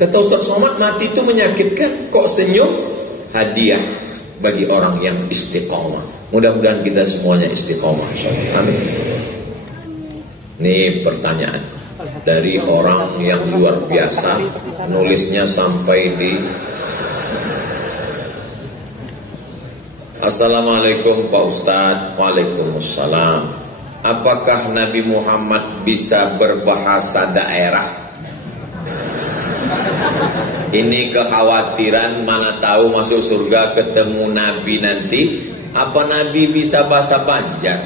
Kata Ustaz Somad, mati itu menyakitkan, kok senyum? Hadiah bagi orang yang istiqomah. Mudah-mudahan kita semuanya istiqomah, amin. Ini pertanyaan dari orang yang luar biasa, nulisnya sampai di Assalamualaikum Pak Ustadz. Waalaikumsalam. Apakah Nabi Muhammad bisa berbahasa daerah? Ini kekhawatiran, mana tahu masuk surga ketemu Nabi nanti. Apa Nabi bisa bahasa Banjar?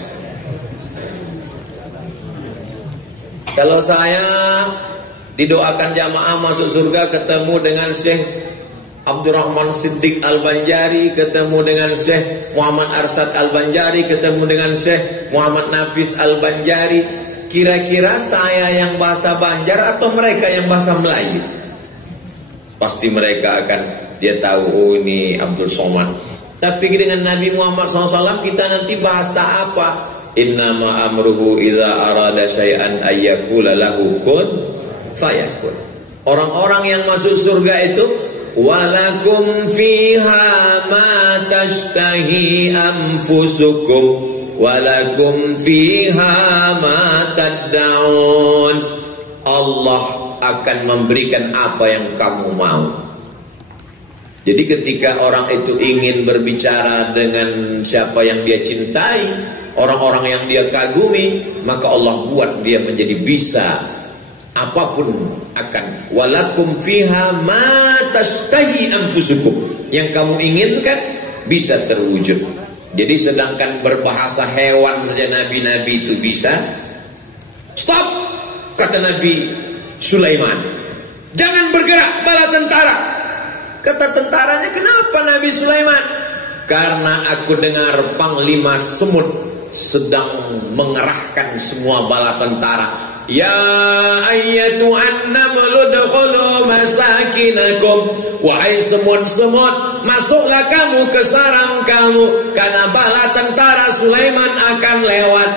Kalau saya didoakan jamaah masuk surga ketemu dengan Syekh Abdurrahman Siddiq Al-Banjari, ketemu dengan Syekh Muhammad Arsyad Al-Banjari, ketemu dengan Syekh Muhammad Nafis Al-Banjari, kira-kira saya yang bahasa Banjar atau mereka yang bahasa Melayu? Pasti mereka akan, dia tahu, oh ini Abdul Somad. Tapi dengan Nabi Muhammad SAW kita nanti bahasa apa? Innama amruhu idza arada syai'an ayyakula lahu kun fayakun. Orang-orang yang masuk surga itu, walakum fiha ma tashtahi anfusukum walakum fiha ma tad'un. Allah akan memberikan apa yang kamu mau. Jadi ketika orang itu ingin berbicara dengan siapa yang dia cintai, orang-orang yang dia kagumi, maka Allah buat dia menjadi bisa apapun akan. Walakum fiha ma tashtahi anfusukum, yang kamu inginkan bisa terwujud. Jadi sedangkan berbahasa hewan saja nabi-nabi itu bisa. Stop, kata Nabi Sulaiman, jangan bergerak bala tentara. Kata tentaranya, kenapa Nabi Sulaiman? Karena aku dengar Panglima Semut sedang mengerahkan semua bala tentara. Ya ayyatuhan namlu udkhulu masakinakum, wahai semut-semut, masuklah kamu ke sarang kamu, karena bala tentara Sulaiman akan lewat.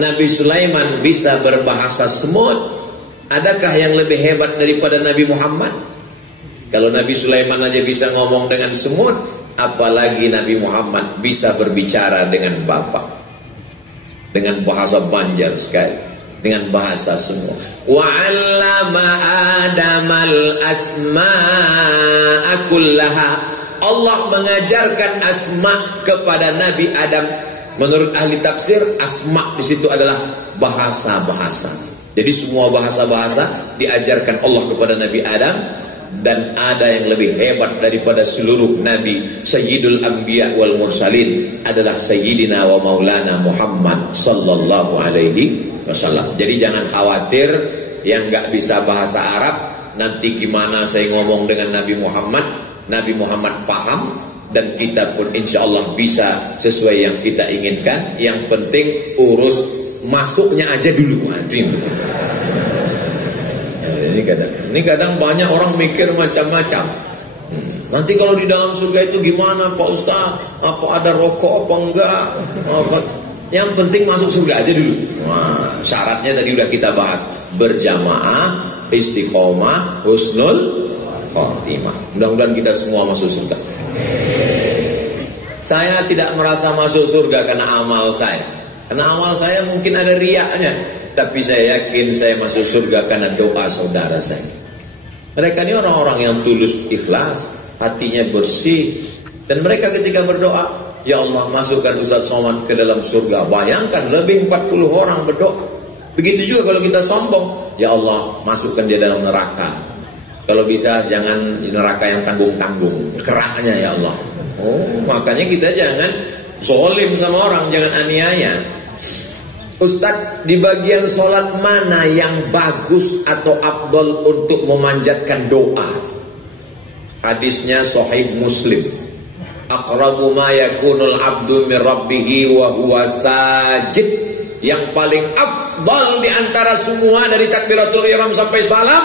Nabi Sulaiman bisa berbahasa semut. Adakah yang lebih hebat daripada Nabi Muhammad? Kalau Nabi Sulaiman aja bisa ngomong dengan semut, apalagi Nabi Muhammad bisa berbicara dengan Bapak, dengan bahasa Banjar sekali, dengan bahasa semua. Wa 'allama Adamal asma'a kullaha. Allah mengajarkan asma kepada Nabi Adam. Menurut ahli tafsir, asma di situ adalah bahasa-bahasa. Jadi semua bahasa-bahasa diajarkan Allah kepada Nabi Adam, dan ada yang lebih hebat daripada seluruh Nabi. Sayyidul Anbiya wal Mursalin adalah Sayyidina wa Maulana Muhammad sallallahu alaihi wasallam. Jadi jangan khawatir yang gak bisa bahasa Arab, nanti gimana saya ngomong dengan Nabi Muhammad. Nabi Muhammad paham, dan kita pun insya Allah bisa sesuai yang kita inginkan. Yang penting urus masuknya aja dulu. Ini kadang banyak orang mikir macam-macam. Nanti kalau di dalam surga itu gimana Pak Ustaz? Apa ada rokok apa enggak? Yang penting masuk surga aja dulu. Nah, syaratnya tadi udah kita bahas. Berjamaah, istiqomah, husnul khotimah. Mudah-mudahan kita semua masuk surga. Saya tidak merasa masuk surga karena amal saya. Karena amal saya mungkin ada riaknya. Tapi saya yakin saya masuk surga karena doa saudara saya. Mereka ini orang-orang yang tulus ikhlas, hatinya bersih. Dan mereka ketika berdoa, ya Allah masukkan Ustaz Somad ke dalam surga. Bayangkan lebih 40 orang berdoa. Begitu juga kalau kita sombong, ya Allah masukkan dia dalam neraka. Kalau bisa jangan neraka yang tanggung-tanggung, keraknya ya Allah. Oh, makanya kita jangan zolim sama orang, jangan aniaya. Ustadz, di bagian sholat mana yang bagus atau afdal untuk memanjatkan doa? Hadisnya Sahih Muslim. Aqrabu ma yakunul abdu min rabbihi wa huwa sajid. Yang paling afdal di antara semua dari takbiratul ihram sampai salam,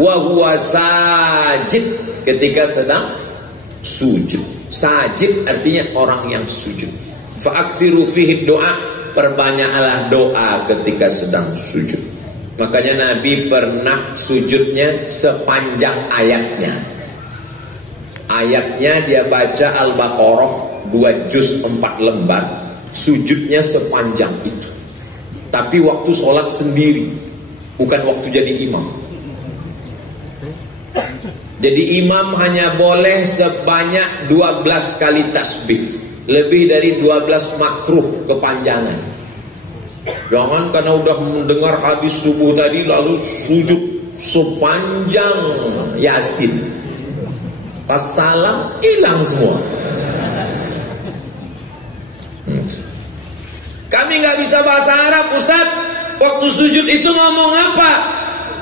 wa huwa sajid, ketika sedang sujud. Sajid artinya orang yang sujud. Fa aksiru fihi doa, perbanyaklah doa ketika sedang sujud. Makanya Nabi pernah sujudnya sepanjang ayatnya. Ayatnya dia baca Al-Baqarah 2 juz 4 lembar. Sujudnya sepanjang itu. Tapi waktu sholat sendiri, bukan waktu jadi imam. Jadi imam hanya boleh sebanyak 12 kali tasbih. Lebih dari 12 makruh kepanjangan. Jangan karena udah mendengar hadis subuh tadi lalu sujud sepanjang Yasin. Pas salam hilang semua. Kami nggak bisa bahasa Arab Ustaz. Waktu sujud itu ngomong apa?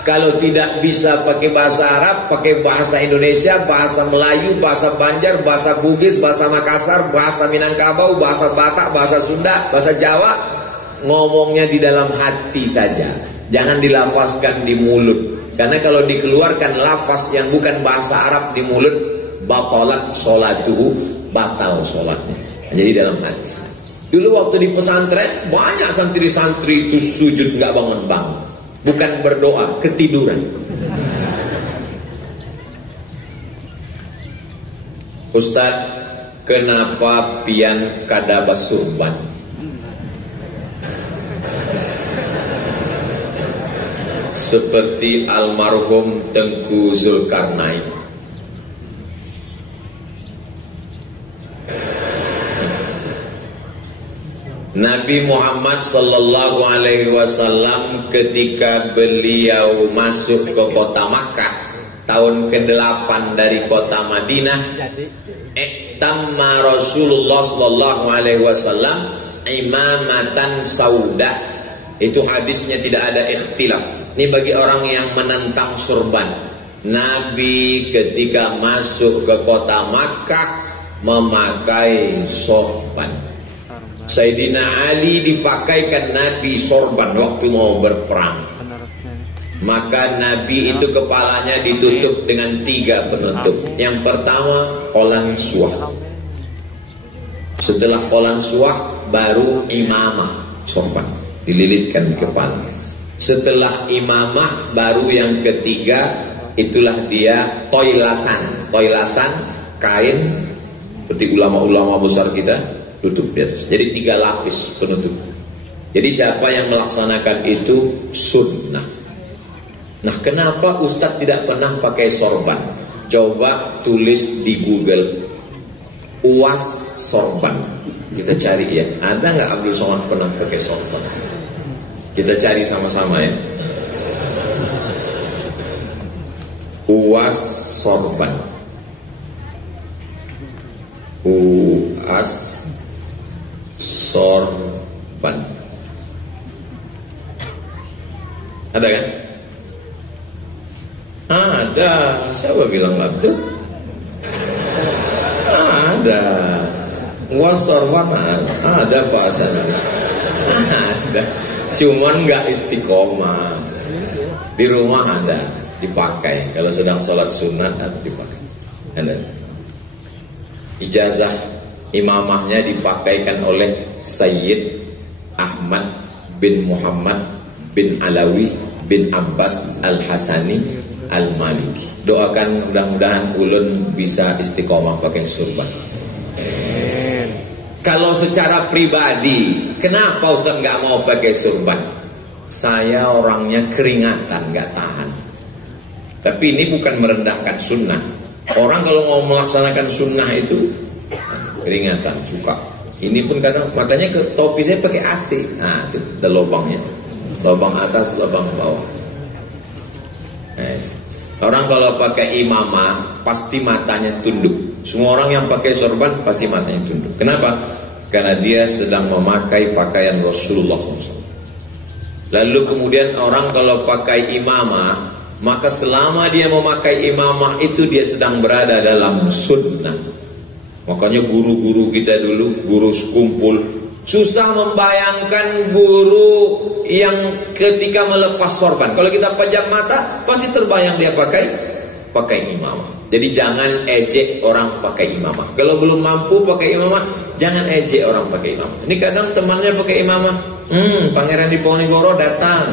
Kalau tidak bisa pakai bahasa Arab, pakai bahasa Indonesia, bahasa Melayu, bahasa Banjar, bahasa Bugis, bahasa Makassar, bahasa Minangkabau, bahasa Batak, bahasa Sunda, bahasa Jawa. Ngomongnya di dalam hati saja. Jangan dilafazkan di mulut. Karena kalau dikeluarkan lafaz yang bukan bahasa Arab di mulut, batalat sholatuhu, batal sholatnya. Jadi dalam hati saja. Dulu waktu di pesantren, banyak santri-santri itu sujud nggak bangun-bangun. Bukan berdoa, ketiduran. Ustaz, kenapa pian kada basurban? Seperti almarhum Tengku Zulkarnain. Nabi Muhammad sallallahu alaihi wasallam ketika beliau masuk ke kota Makkah tahun ke-8 dari kota Madinah, tamma Rasulullah sallallahu alaihi wasallam imamatan sauda. Itu hadisnya tidak ada ikhtilaf. Ini bagi orang yang menentang surban. Nabi ketika masuk ke kota Makkah memakai sorban. Sayyidina Ali dipakaikan Nabi sorban waktu mau berperang. Maka Nabi itu kepalanya ditutup dengan 3 penutup. Yang pertama qolan suah. Setelah qolan suah baru imamah sorban, dililitkan di kepala. Setelah imamah baru yang ketiga, itulah dia toilasan. Toilasan kain seperti ulama-ulama besar kita tutup di atas. Jadi 3 lapis penutup. Jadi siapa yang melaksanakan itu sunnah. Nah, kenapa Ustadz tidak pernah pakai sorban? Coba tulis di Google UAS sorban. Kita cari ya. Ada nggak Abdul Somad pernah pakai sorban? Kita cari sama-sama ya. Uwas sorban. Uas sorban. Ada kan? Ada. Siapa bilang waktu? Ada. Uas sorban ada bahasanya. Ada. Cuman nggak istiqomah. Di rumah ada, dipakai. Kalau sedang sholat sunat ada dipakai. Ada. Ijazah imamahnya dipakaikan oleh Sayyid Ahmad bin Muhammad bin Alawi bin Abbas Al-Hasani Al-Maliki. Doakan mudah-mudahan ulun bisa istiqomah pakai surban. Kalau secara pribadi, kenapa Ustaz nggak mau pakai surban? Saya orangnya keringatan, nggak tahan. Tapi ini bukan merendahkan sunnah. Orang kalau mau melaksanakan sunnah itu keringatan, suka. Ini pun kadang, makanya ke topi saya pakai AC. Nah, itu ada lubangnya. Lubang atas, lubang bawah. Nah, orang kalau pakai imamah pasti matanya tunduk. Semua orang yang pakai sorban pasti matanya tunduk. Kenapa? Karena dia sedang memakai pakaian Rasulullah SAW. Lalu kemudian orang kalau pakai imamah, maka selama dia memakai imamah itu dia sedang berada dalam sunnah. Makanya guru-guru kita dulu, guru sekumpul, susah membayangkan guru yang ketika melepas sorban. Kalau kita pejam mata, pasti terbayang dia pakai imamah. Jadi jangan ejek orang pakai imamah. Kalau belum mampu pakai imamah, jangan ejek orang pakai imamah. Ini kadang temannya pakai imamah, Pangeran Diponegoro datang.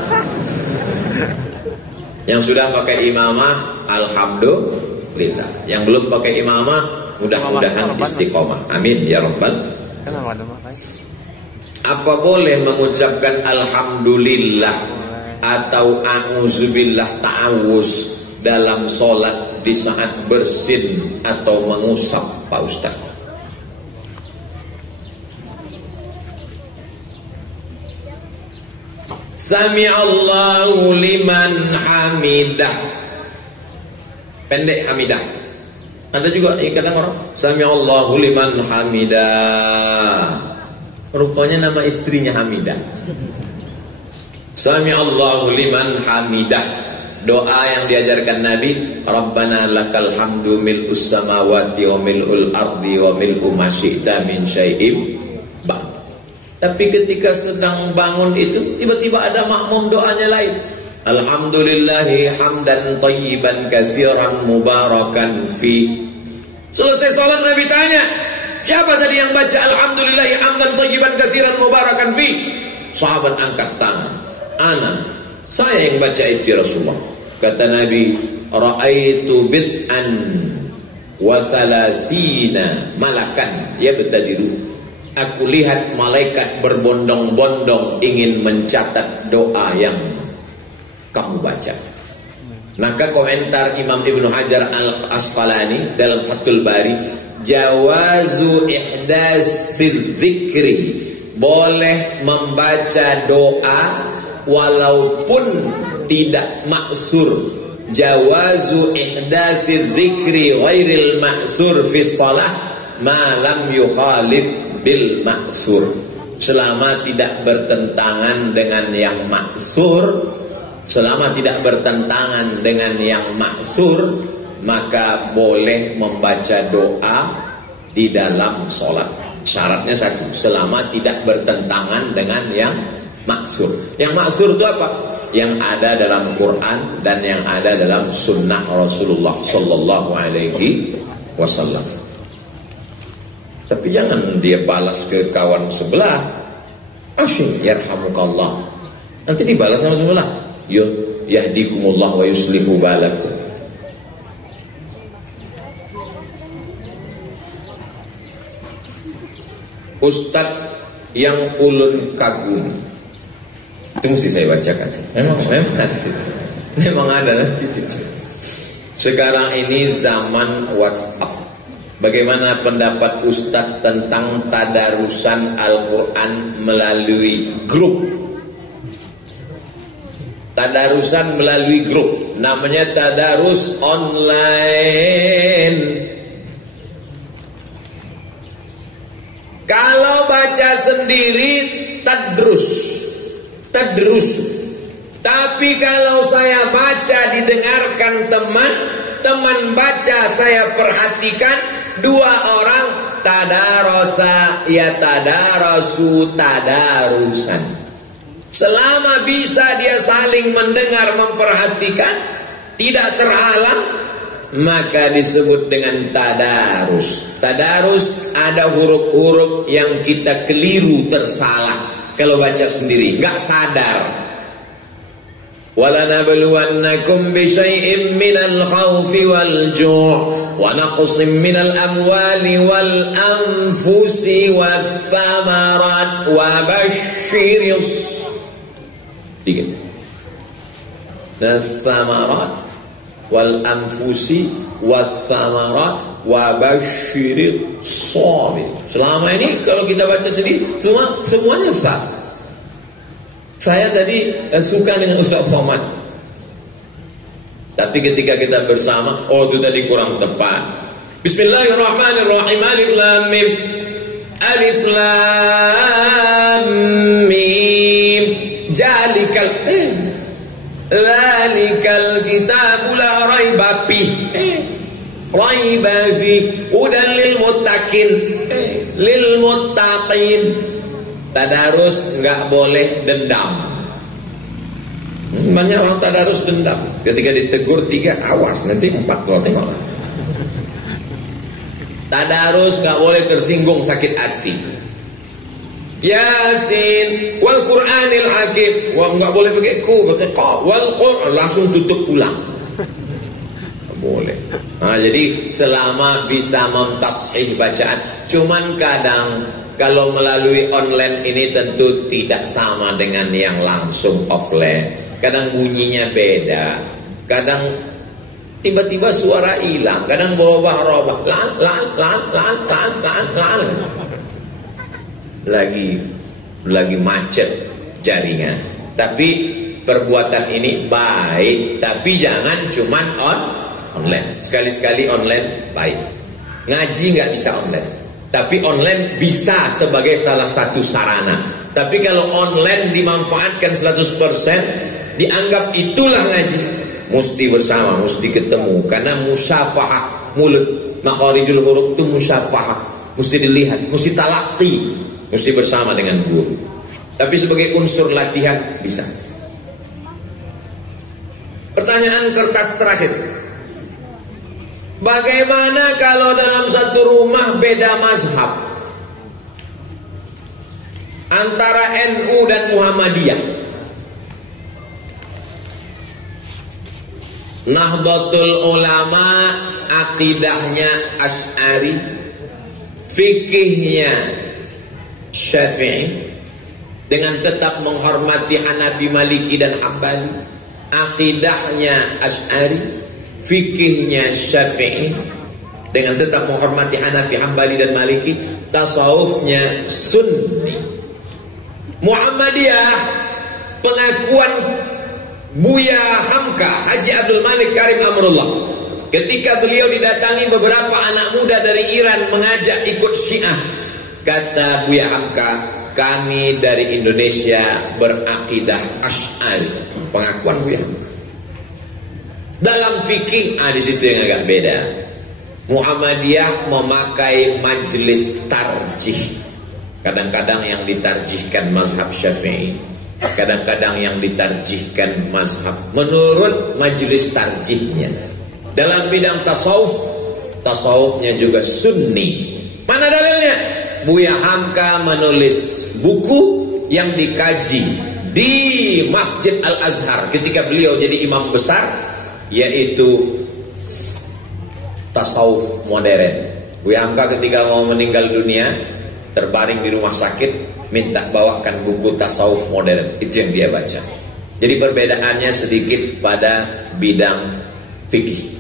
Yang sudah pakai imamah, alhamdulillah. Yang belum pakai imamah, mudah-mudahan istiqomah. Amin ya rabbal. Apa boleh mengucapkan alhamdulillah atau a'udzubillah ta'awuz dalam sholat di saat bersin atau mengusap, Pak Ustaz? Sami'allahu liman hamidah. Pendek hamidah. Ada juga kadang orang Sami'allahu liman hamidah. Rupanya nama istrinya Hamidah. Sami'allahu liman hamidah. Doa yang diajarkan Nabi, Rabbana lakal hamdu mil'us samawati wa mil'ul ardi wa mil'u ma syi'ta min syai'im. Tapi ketika sedang bangun itu, tiba-tiba ada makmum doanya lain. Alhamdulillahi hamdan tayyiban katsiran mubarakan fi. Selesai sholat Nabi tanya, siapa tadi yang baca alhamdulillahi hamdan tayyiban katsiran mubarakan fi? Sahabat angkat tangan. Ana, saya yang baca itu ya Rasulullah. Kata Nabi, ra'aitu bid'an wa salasina malakan yabtadiru. Aku lihat malaikat berbondong-bondong ingin mencatat doa yang kamu baca. Maka komentar Imam Ibnu Hajar Al-Asqalani dalam Fathul Bari, jawazu ihdatsiz zikri, boleh membaca doa walaupun tidak maksur. Jawazu ihdatsiz zikri ghairil maksur fi shalah ma lam yukhalif bil maksur, selama tidak bertentangan dengan yang maksur. Selama tidak bertentangan dengan yang maksur, maka boleh membaca doa di dalam sholat. Syaratnya satu, selama tidak bertentangan dengan yang maksur. Yang maksur itu apa? Yang ada dalam Quran dan yang ada dalam sunnah Rasulullah Sallallahu Alaihi Wasallam. Tapi jangan dia balas ke kawan sebelah, asyik yarhamukallah, nanti dibalas sama sebelah, yahdikumullah wa yuslihu balakum. Ustadz yang ulun kagum, itu mesti saya bacakan. Memang ada nanti. Sekarang ini zaman WhatsApp. Bagaimana pendapat Ustadz tentang tadarusan Al-Quran melalui grup? Tadarusan melalui grup, namanya tadarus online. Kalau baca sendiri tadrus. Tapi kalau saya baca didengarkan teman baca saya perhatikan, dua orang tadarasa ya tadarasu tadarusan. Selama bisa dia saling mendengar memperhatikan, tidak terhalang, maka disebut dengan tadarus. Tadarus ada huruf-huruf yang kita keliru tersalah kalau baca sendiri, nggak sadar. وَلَنَبْلُوَنَّكُمْ بِشَيْءٍ مِّنَ الْخَوْفِ وَالْجُوعِ وَنَقْصٍ مِّنَ الْأَمْوَالِ وَالْأَنفُسِ وَالثَّمَرَاتِ وَبَشِّرِ الثَّمَرَاتِ وَالْأَنفُسِ وَالثَّمَرَاتِ وَبَشِّرِ الصَّابِرِينَ. Selama ini kalau kita baca sendiri semuanya sah. Saya tadi suka dengan Ustaz Somad, tapi ketika kita bersama, oh itu tadi kurang tepat. Bismillahirrahmanirrahim. Alif lam mim. Alif lam mim. Zalikal kitabu la raiba fi. Raiba fi hudan lil muttaqin. Lil muttaqin. Tadarus nggak boleh dendam. Banyak orang tadarus dendam. Ketika ditegur 3, awas nanti 4 lo tengok. Tadarus nggak boleh tersinggung sakit hati. Yasin wal Qur'anil Hakim. Wah nggak boleh pakai ku, pakai qa. Wal Qur'an langsung tutup pulang. Nggak boleh. Nah, jadi selama bisa memtashih bacaan, cuman kadang kalau melalui online ini tentu tidak sama dengan yang langsung offline. Kadang bunyinya beda, kadang tiba-tiba suara hilang, kadang berubah-ubah, lagi macet jaringan. Tapi perbuatan ini baik, tapi jangan cuman online. Sekali-sekali online baik. Ngaji nggak bisa online. Tapi online bisa sebagai salah satu sarana. Tapi kalau online dimanfaatkan 100%, dianggap itulah ngaji. Mesti bersama, mesti ketemu. Karena musyafahah mulut, makharijul huruf itu musyafahah. Mesti dilihat, mesti talaqi, mesti bersama dengan guru. Tapi sebagai unsur latihan bisa. Pertanyaan kertas terakhir. Bagaimana kalau dalam satu rumah beda mazhab antara NU dan Muhammadiyah? Nahdlatul Ulama akidahnya Asy'ari, fikihnya Syafi'i, dengan tetap menghormati Hanafi, Maliki dan Hambali. Akidahnya Asy'ari, fikihnya Syafi'i, dengan tetap menghormati Hanafi, Hambali dan Maliki. Tasawufnya Sunni. Muhammadiyah, pengakuan Buya Hamka Haji Abdul Malik Karim Amrullah, ketika beliau didatangi beberapa anak muda dari Iran mengajak ikut Syiah, kata Buya Hamka, kami dari Indonesia berakidah Asy'ari. Pengakuan Buya Hamka. Dalam fikih, di situ yang agak beda. Muhammadiyah memakai majlis tarjih. Kadang-kadang yang ditarjihkan mazhab Syafi'i, kadang-kadang yang ditarjihkan mazhab menurut majlis tarjihnya. Dalam bidang tasawuf, tasawufnya juga Sunni. Mana dalilnya? Buya Hamka menulis buku yang dikaji di Masjid Al-Azhar ketika beliau jadi imam besar, yaitu tasawuf modern. Buya Hamka ketika mau meninggal dunia, terbaring di rumah sakit, minta bawakan buku tasawuf modern. Itu yang dia baca. Jadi perbedaannya sedikit pada bidang fikih.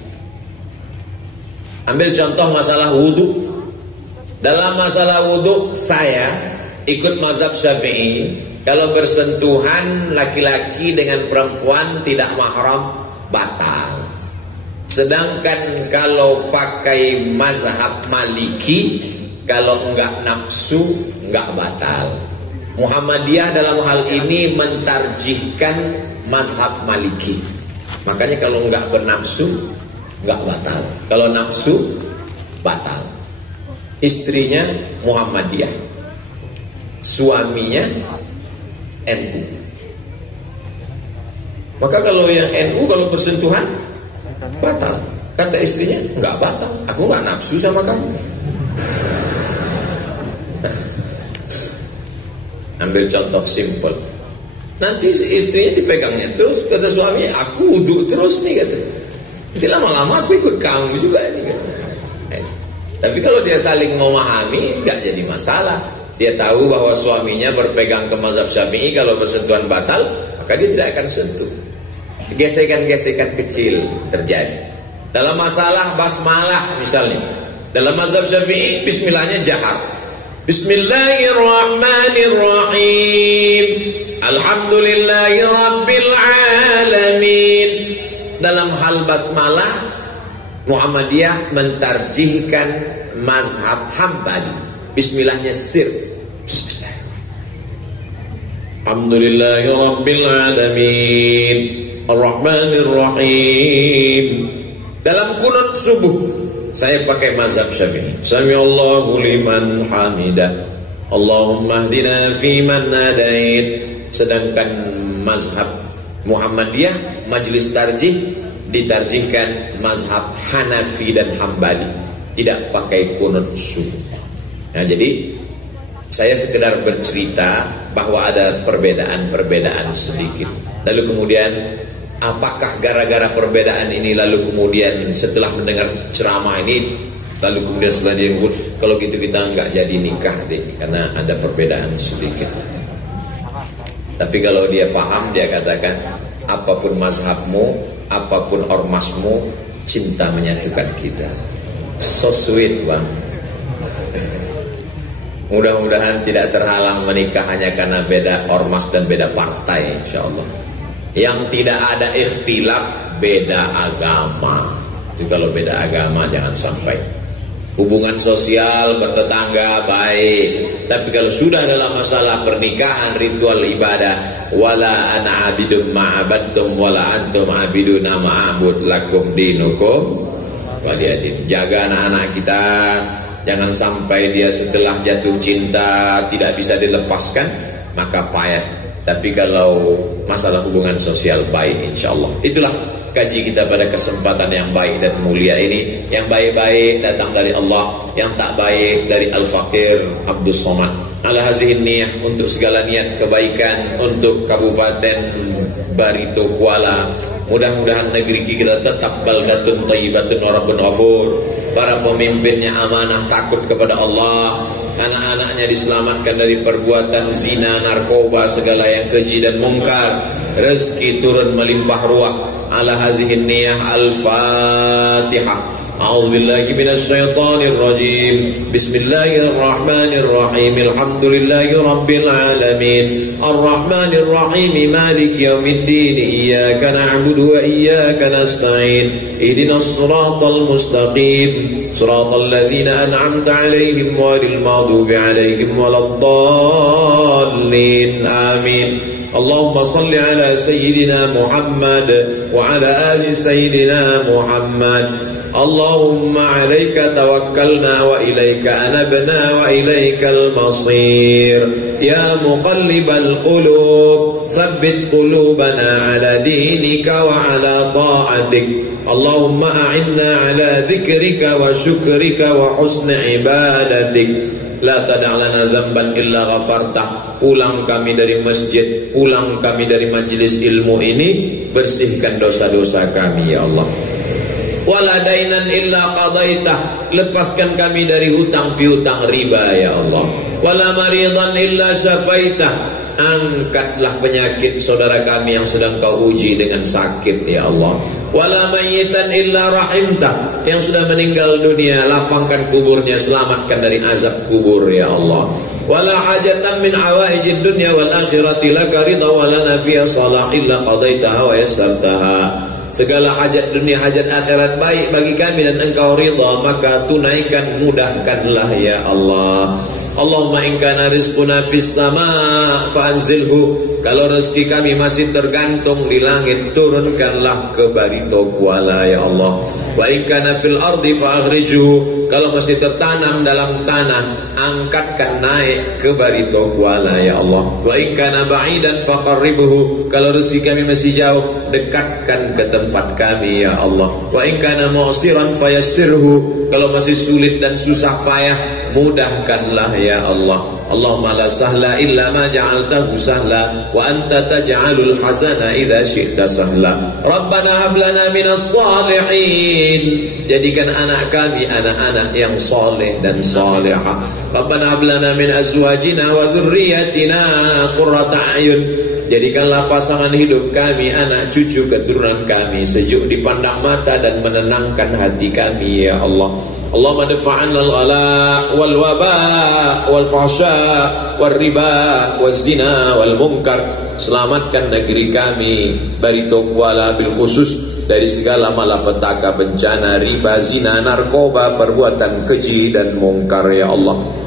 Ambil contoh masalah wudhu. Dalam masalah wudhu, saya ikut mazhab Syafi'i. Kalau bersentuhan laki-laki dengan perempuan tidak mahram batal. Sedangkan kalau pakai mazhab Maliki, kalau enggak nafsu enggak batal. Muhammadiyah dalam hal ini mentarjihkan mazhab Maliki. Makanya kalau enggak bernafsu enggak batal. Kalau nafsu batal. Istrinya Muhammadiyah, suaminya NU. Maka kalau yang NU kalau bersentuhan batal. Kata istrinya enggak batal. Aku enggak nafsu sama kamu. Ambil contoh simpel. Nanti istrinya dipegangnya terus, kata suaminya, aku wudhu terus nih kata. Nanti lama-lama aku ikut kamu juga nih kata. Tapi kalau dia saling memahami, nggak jadi masalah. Dia tahu bahwa suaminya berpegang ke mazhab Syafi'i, kalau bersentuhan batal, maka dia tidak akan sentuh. Gesekan-gesekan kecil terjadi. Dalam masalah basmalah misalnya, dalam mazhab Syafi'i, bismillahnya jahar. Bismillahirrahmanirrahim. Alhamdulillahi rabbil alamin. Dalam hal basmalah, Muhammadiyah mentarjihkan mazhab Hambali. Bismillahnya sir. Bismillahirrahmanirrahim. Alhamdulillahi rabbil alamin. Ar-Rahmanir-Rahim. Dalam kunut subuh saya pakai mazhab Syafi'i. Sami'allahu liman hamidah. Allahumma hdina fiman hadait. Sedangkan mazhab Muhammadiyah majlis tarjih ditarjihkan mazhab Hanafi dan Hambali, tidak pakai kunut subuh. Nah, jadi saya sekedar bercerita bahwa ada perbedaan-perbedaan sedikit. Lalu kemudian apakah gara-gara perbedaan ini lalu kemudian setelah mendengar ceramah ini lalu kemudian setelah dia kalau gitu kita nggak jadi nikah deh karena ada perbedaan sedikit. Tapi kalau dia paham, dia katakan apapun mazhabmu, apapun ormasmu, cinta menyatukan kita. So sweet bang. Mudah-mudahan tidak terhalang menikah hanya karena beda ormas dan beda partai, insyaallah. Yang tidak ada ikhtilaf beda agama. Itu kalau beda agama jangan sampai. Hubungan sosial bertetangga baik, tapi kalau sudah dalam masalah pernikahan, ritual ibadah, wala ana abidun ma'abadtum wala antum abiduna ma'abud lakum dinukum waliyadin. Jaga anak-anak kita, jangan sampai dia setelah jatuh cinta tidak bisa dilepaskan, maka payah. Tapi kalau masalah hubungan sosial baik, insyaallah. Itulah kaji kita pada kesempatan yang baik dan mulia ini. Yang baik-baik datang dari Allah, yang tak baik dari Al-Faqir Abdus Somad. Ala hazihin niyah, untuk segala niat kebaikan untuk Kabupaten Barito Kuala. Mudah-mudahan negeri kita tetap baldatun thayyibatun wa rabbun ghafur. Para pemimpinnya amanah, takut kepada Allah. Anak-anaknya diselamatkan dari perbuatan zina, narkoba, segala yang keji dan mungkar. Rezeki turun melimpah ruah. Ala hazihin niyah. Al-Fatihah. A'udzu billahi minasy syaithanir rajim. Bismillahirrahmanirrahim. Alhamdulillahi rabbil alamin. Arrahmanir rahim. Maliki yaumiddin. Iyyaka na'budu wa iyyaka nasta'in. Ihdinas siratal mustaqim. Siratal ladzina an'amta 'alaihim ghairil maghdubi 'alaihim waladdallin. Amin. Allahumma salli ala sayyidina Muhammad wa ala ali sayyidina Muhammad. Allahumma alaika tawakkalna wa ilaika anabna wa ilaikal masir. Ya muqallibal qulub, tsabbit qulubana ala dinika wa ala ta'atik. Allahumma a'inna ala dzikrika wa syukrika wa husni ibadatik. La tada' lana dzamban illa ghafartah. Pulang kami dari masjid, pulang kami dari majelis ilmu ini, bersihkan dosa-dosa kami ya Allah. Wala dainan illa qadaitah. Lepaskan kami dari hutang piutang riba ya Allah. Wala maridan illa syafaitah. Angkatlah penyakit saudara kami yang sedang kau uji dengan sakit ya Allah. Wala mayyitan illa rahimtah. Yang sudah meninggal dunia, lapangkan kuburnya, selamatkan dari azab kubur ya Allah. wala hajatan min hawaijid dunya wal akhirati laka ridha wa lana fiha salah illa qadaitaha wa yassartaha. Segala hajat dunia, hajat akhirat baik bagi kami dan engkau ridha, maka tunaikan, mudahkanlah ya Allah. Allahumma in kana rizquna fis sama' fa'anzilhu. Kalau rezeki kami masih tergantung di langit, turunkanlah ke Barito Kuala ya Allah. Wa in kana fil ardi fa'akhrijhu. Kalau masih tertanam dalam tanah, angkatkan naik ke Barito Kuala ya Allah. Wa in kana ba'idan faqarribhu. Kalau rezeki kami masih jauh, dekatkan ke tempat kami ya Allah. Wa in kana mu'siran fayassirhu. Kalau masih sulit dan susah payah, mudahkanlah ya Allah. Allahumma la sahla illa ma ja'altahu sahla wa anta taj'alul hazana idza syi'ta sahla. Rabbana hab lana minas salihin. Jadikan anak kami anak-anak yang soleh dan salihah. Rabbana hab lana min azwajina wa dzurriyyatina qurrata a'yun. Jadikanlah pasangan hidup kami, anak cucu keturunan kami sejuk dipandang mata dan menenangkan hati kami ya Allah. Allahumma dafa'anna al-ghala wal waba wal fahsya wal riba wal zina wal munkar. Selamatkan negeri kami Barito Kuala bil khusus dari segala malapetaka, bencana, riba, zina, narkoba, perbuatan keji dan mungkar ya Allah.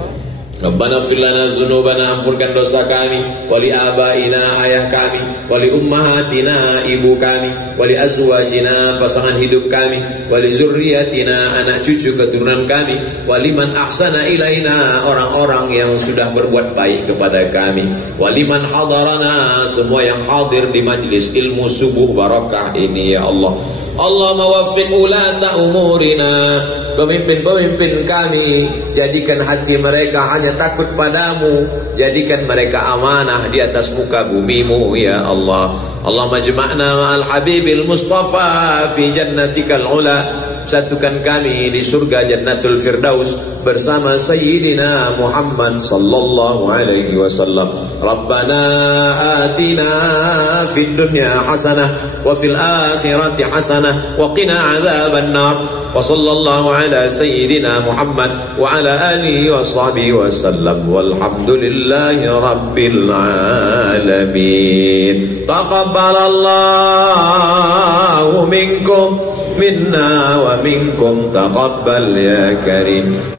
Rabbana fir lana dzunubana, ampunkan dosa kami, wali abaina, ayah kami, wali ummahatina, ibu kami, wali azwajina, pasangan hidup kami, wali zurriyatina, anak cucu keturunan kami, wali man ahsana ilaina, orang-orang yang sudah berbuat baik kepada kami, wali man hadarana, semua yang hadir di majlis ilmu subuh barakah ini ya Allah. Allahumma waffiq ulata umurina, pemimpin-pemimpin kami, jadikan hati mereka hanya takut padamu, jadikan mereka amanah di atas muka bumimu ya Allah. Allahumma jama'na ma'al habibil mustafa fi jannatikal ula. Satukan kami di surga Jannatul Firdaus bersama Sayyidina Muhammad sallallahu alaihi wasallam. Rabbana atina fid dunya hasanah wa fil akhirati hasanah wa qina adzaban nar. Wa sallallahu ala Sayyidina Muhammad wa ala alihi wa sahbihi wasallam. Walhamdulillahi rabbil alamin. Taqabbalallahu minkum minna wa minkum, taqabbal ya karim.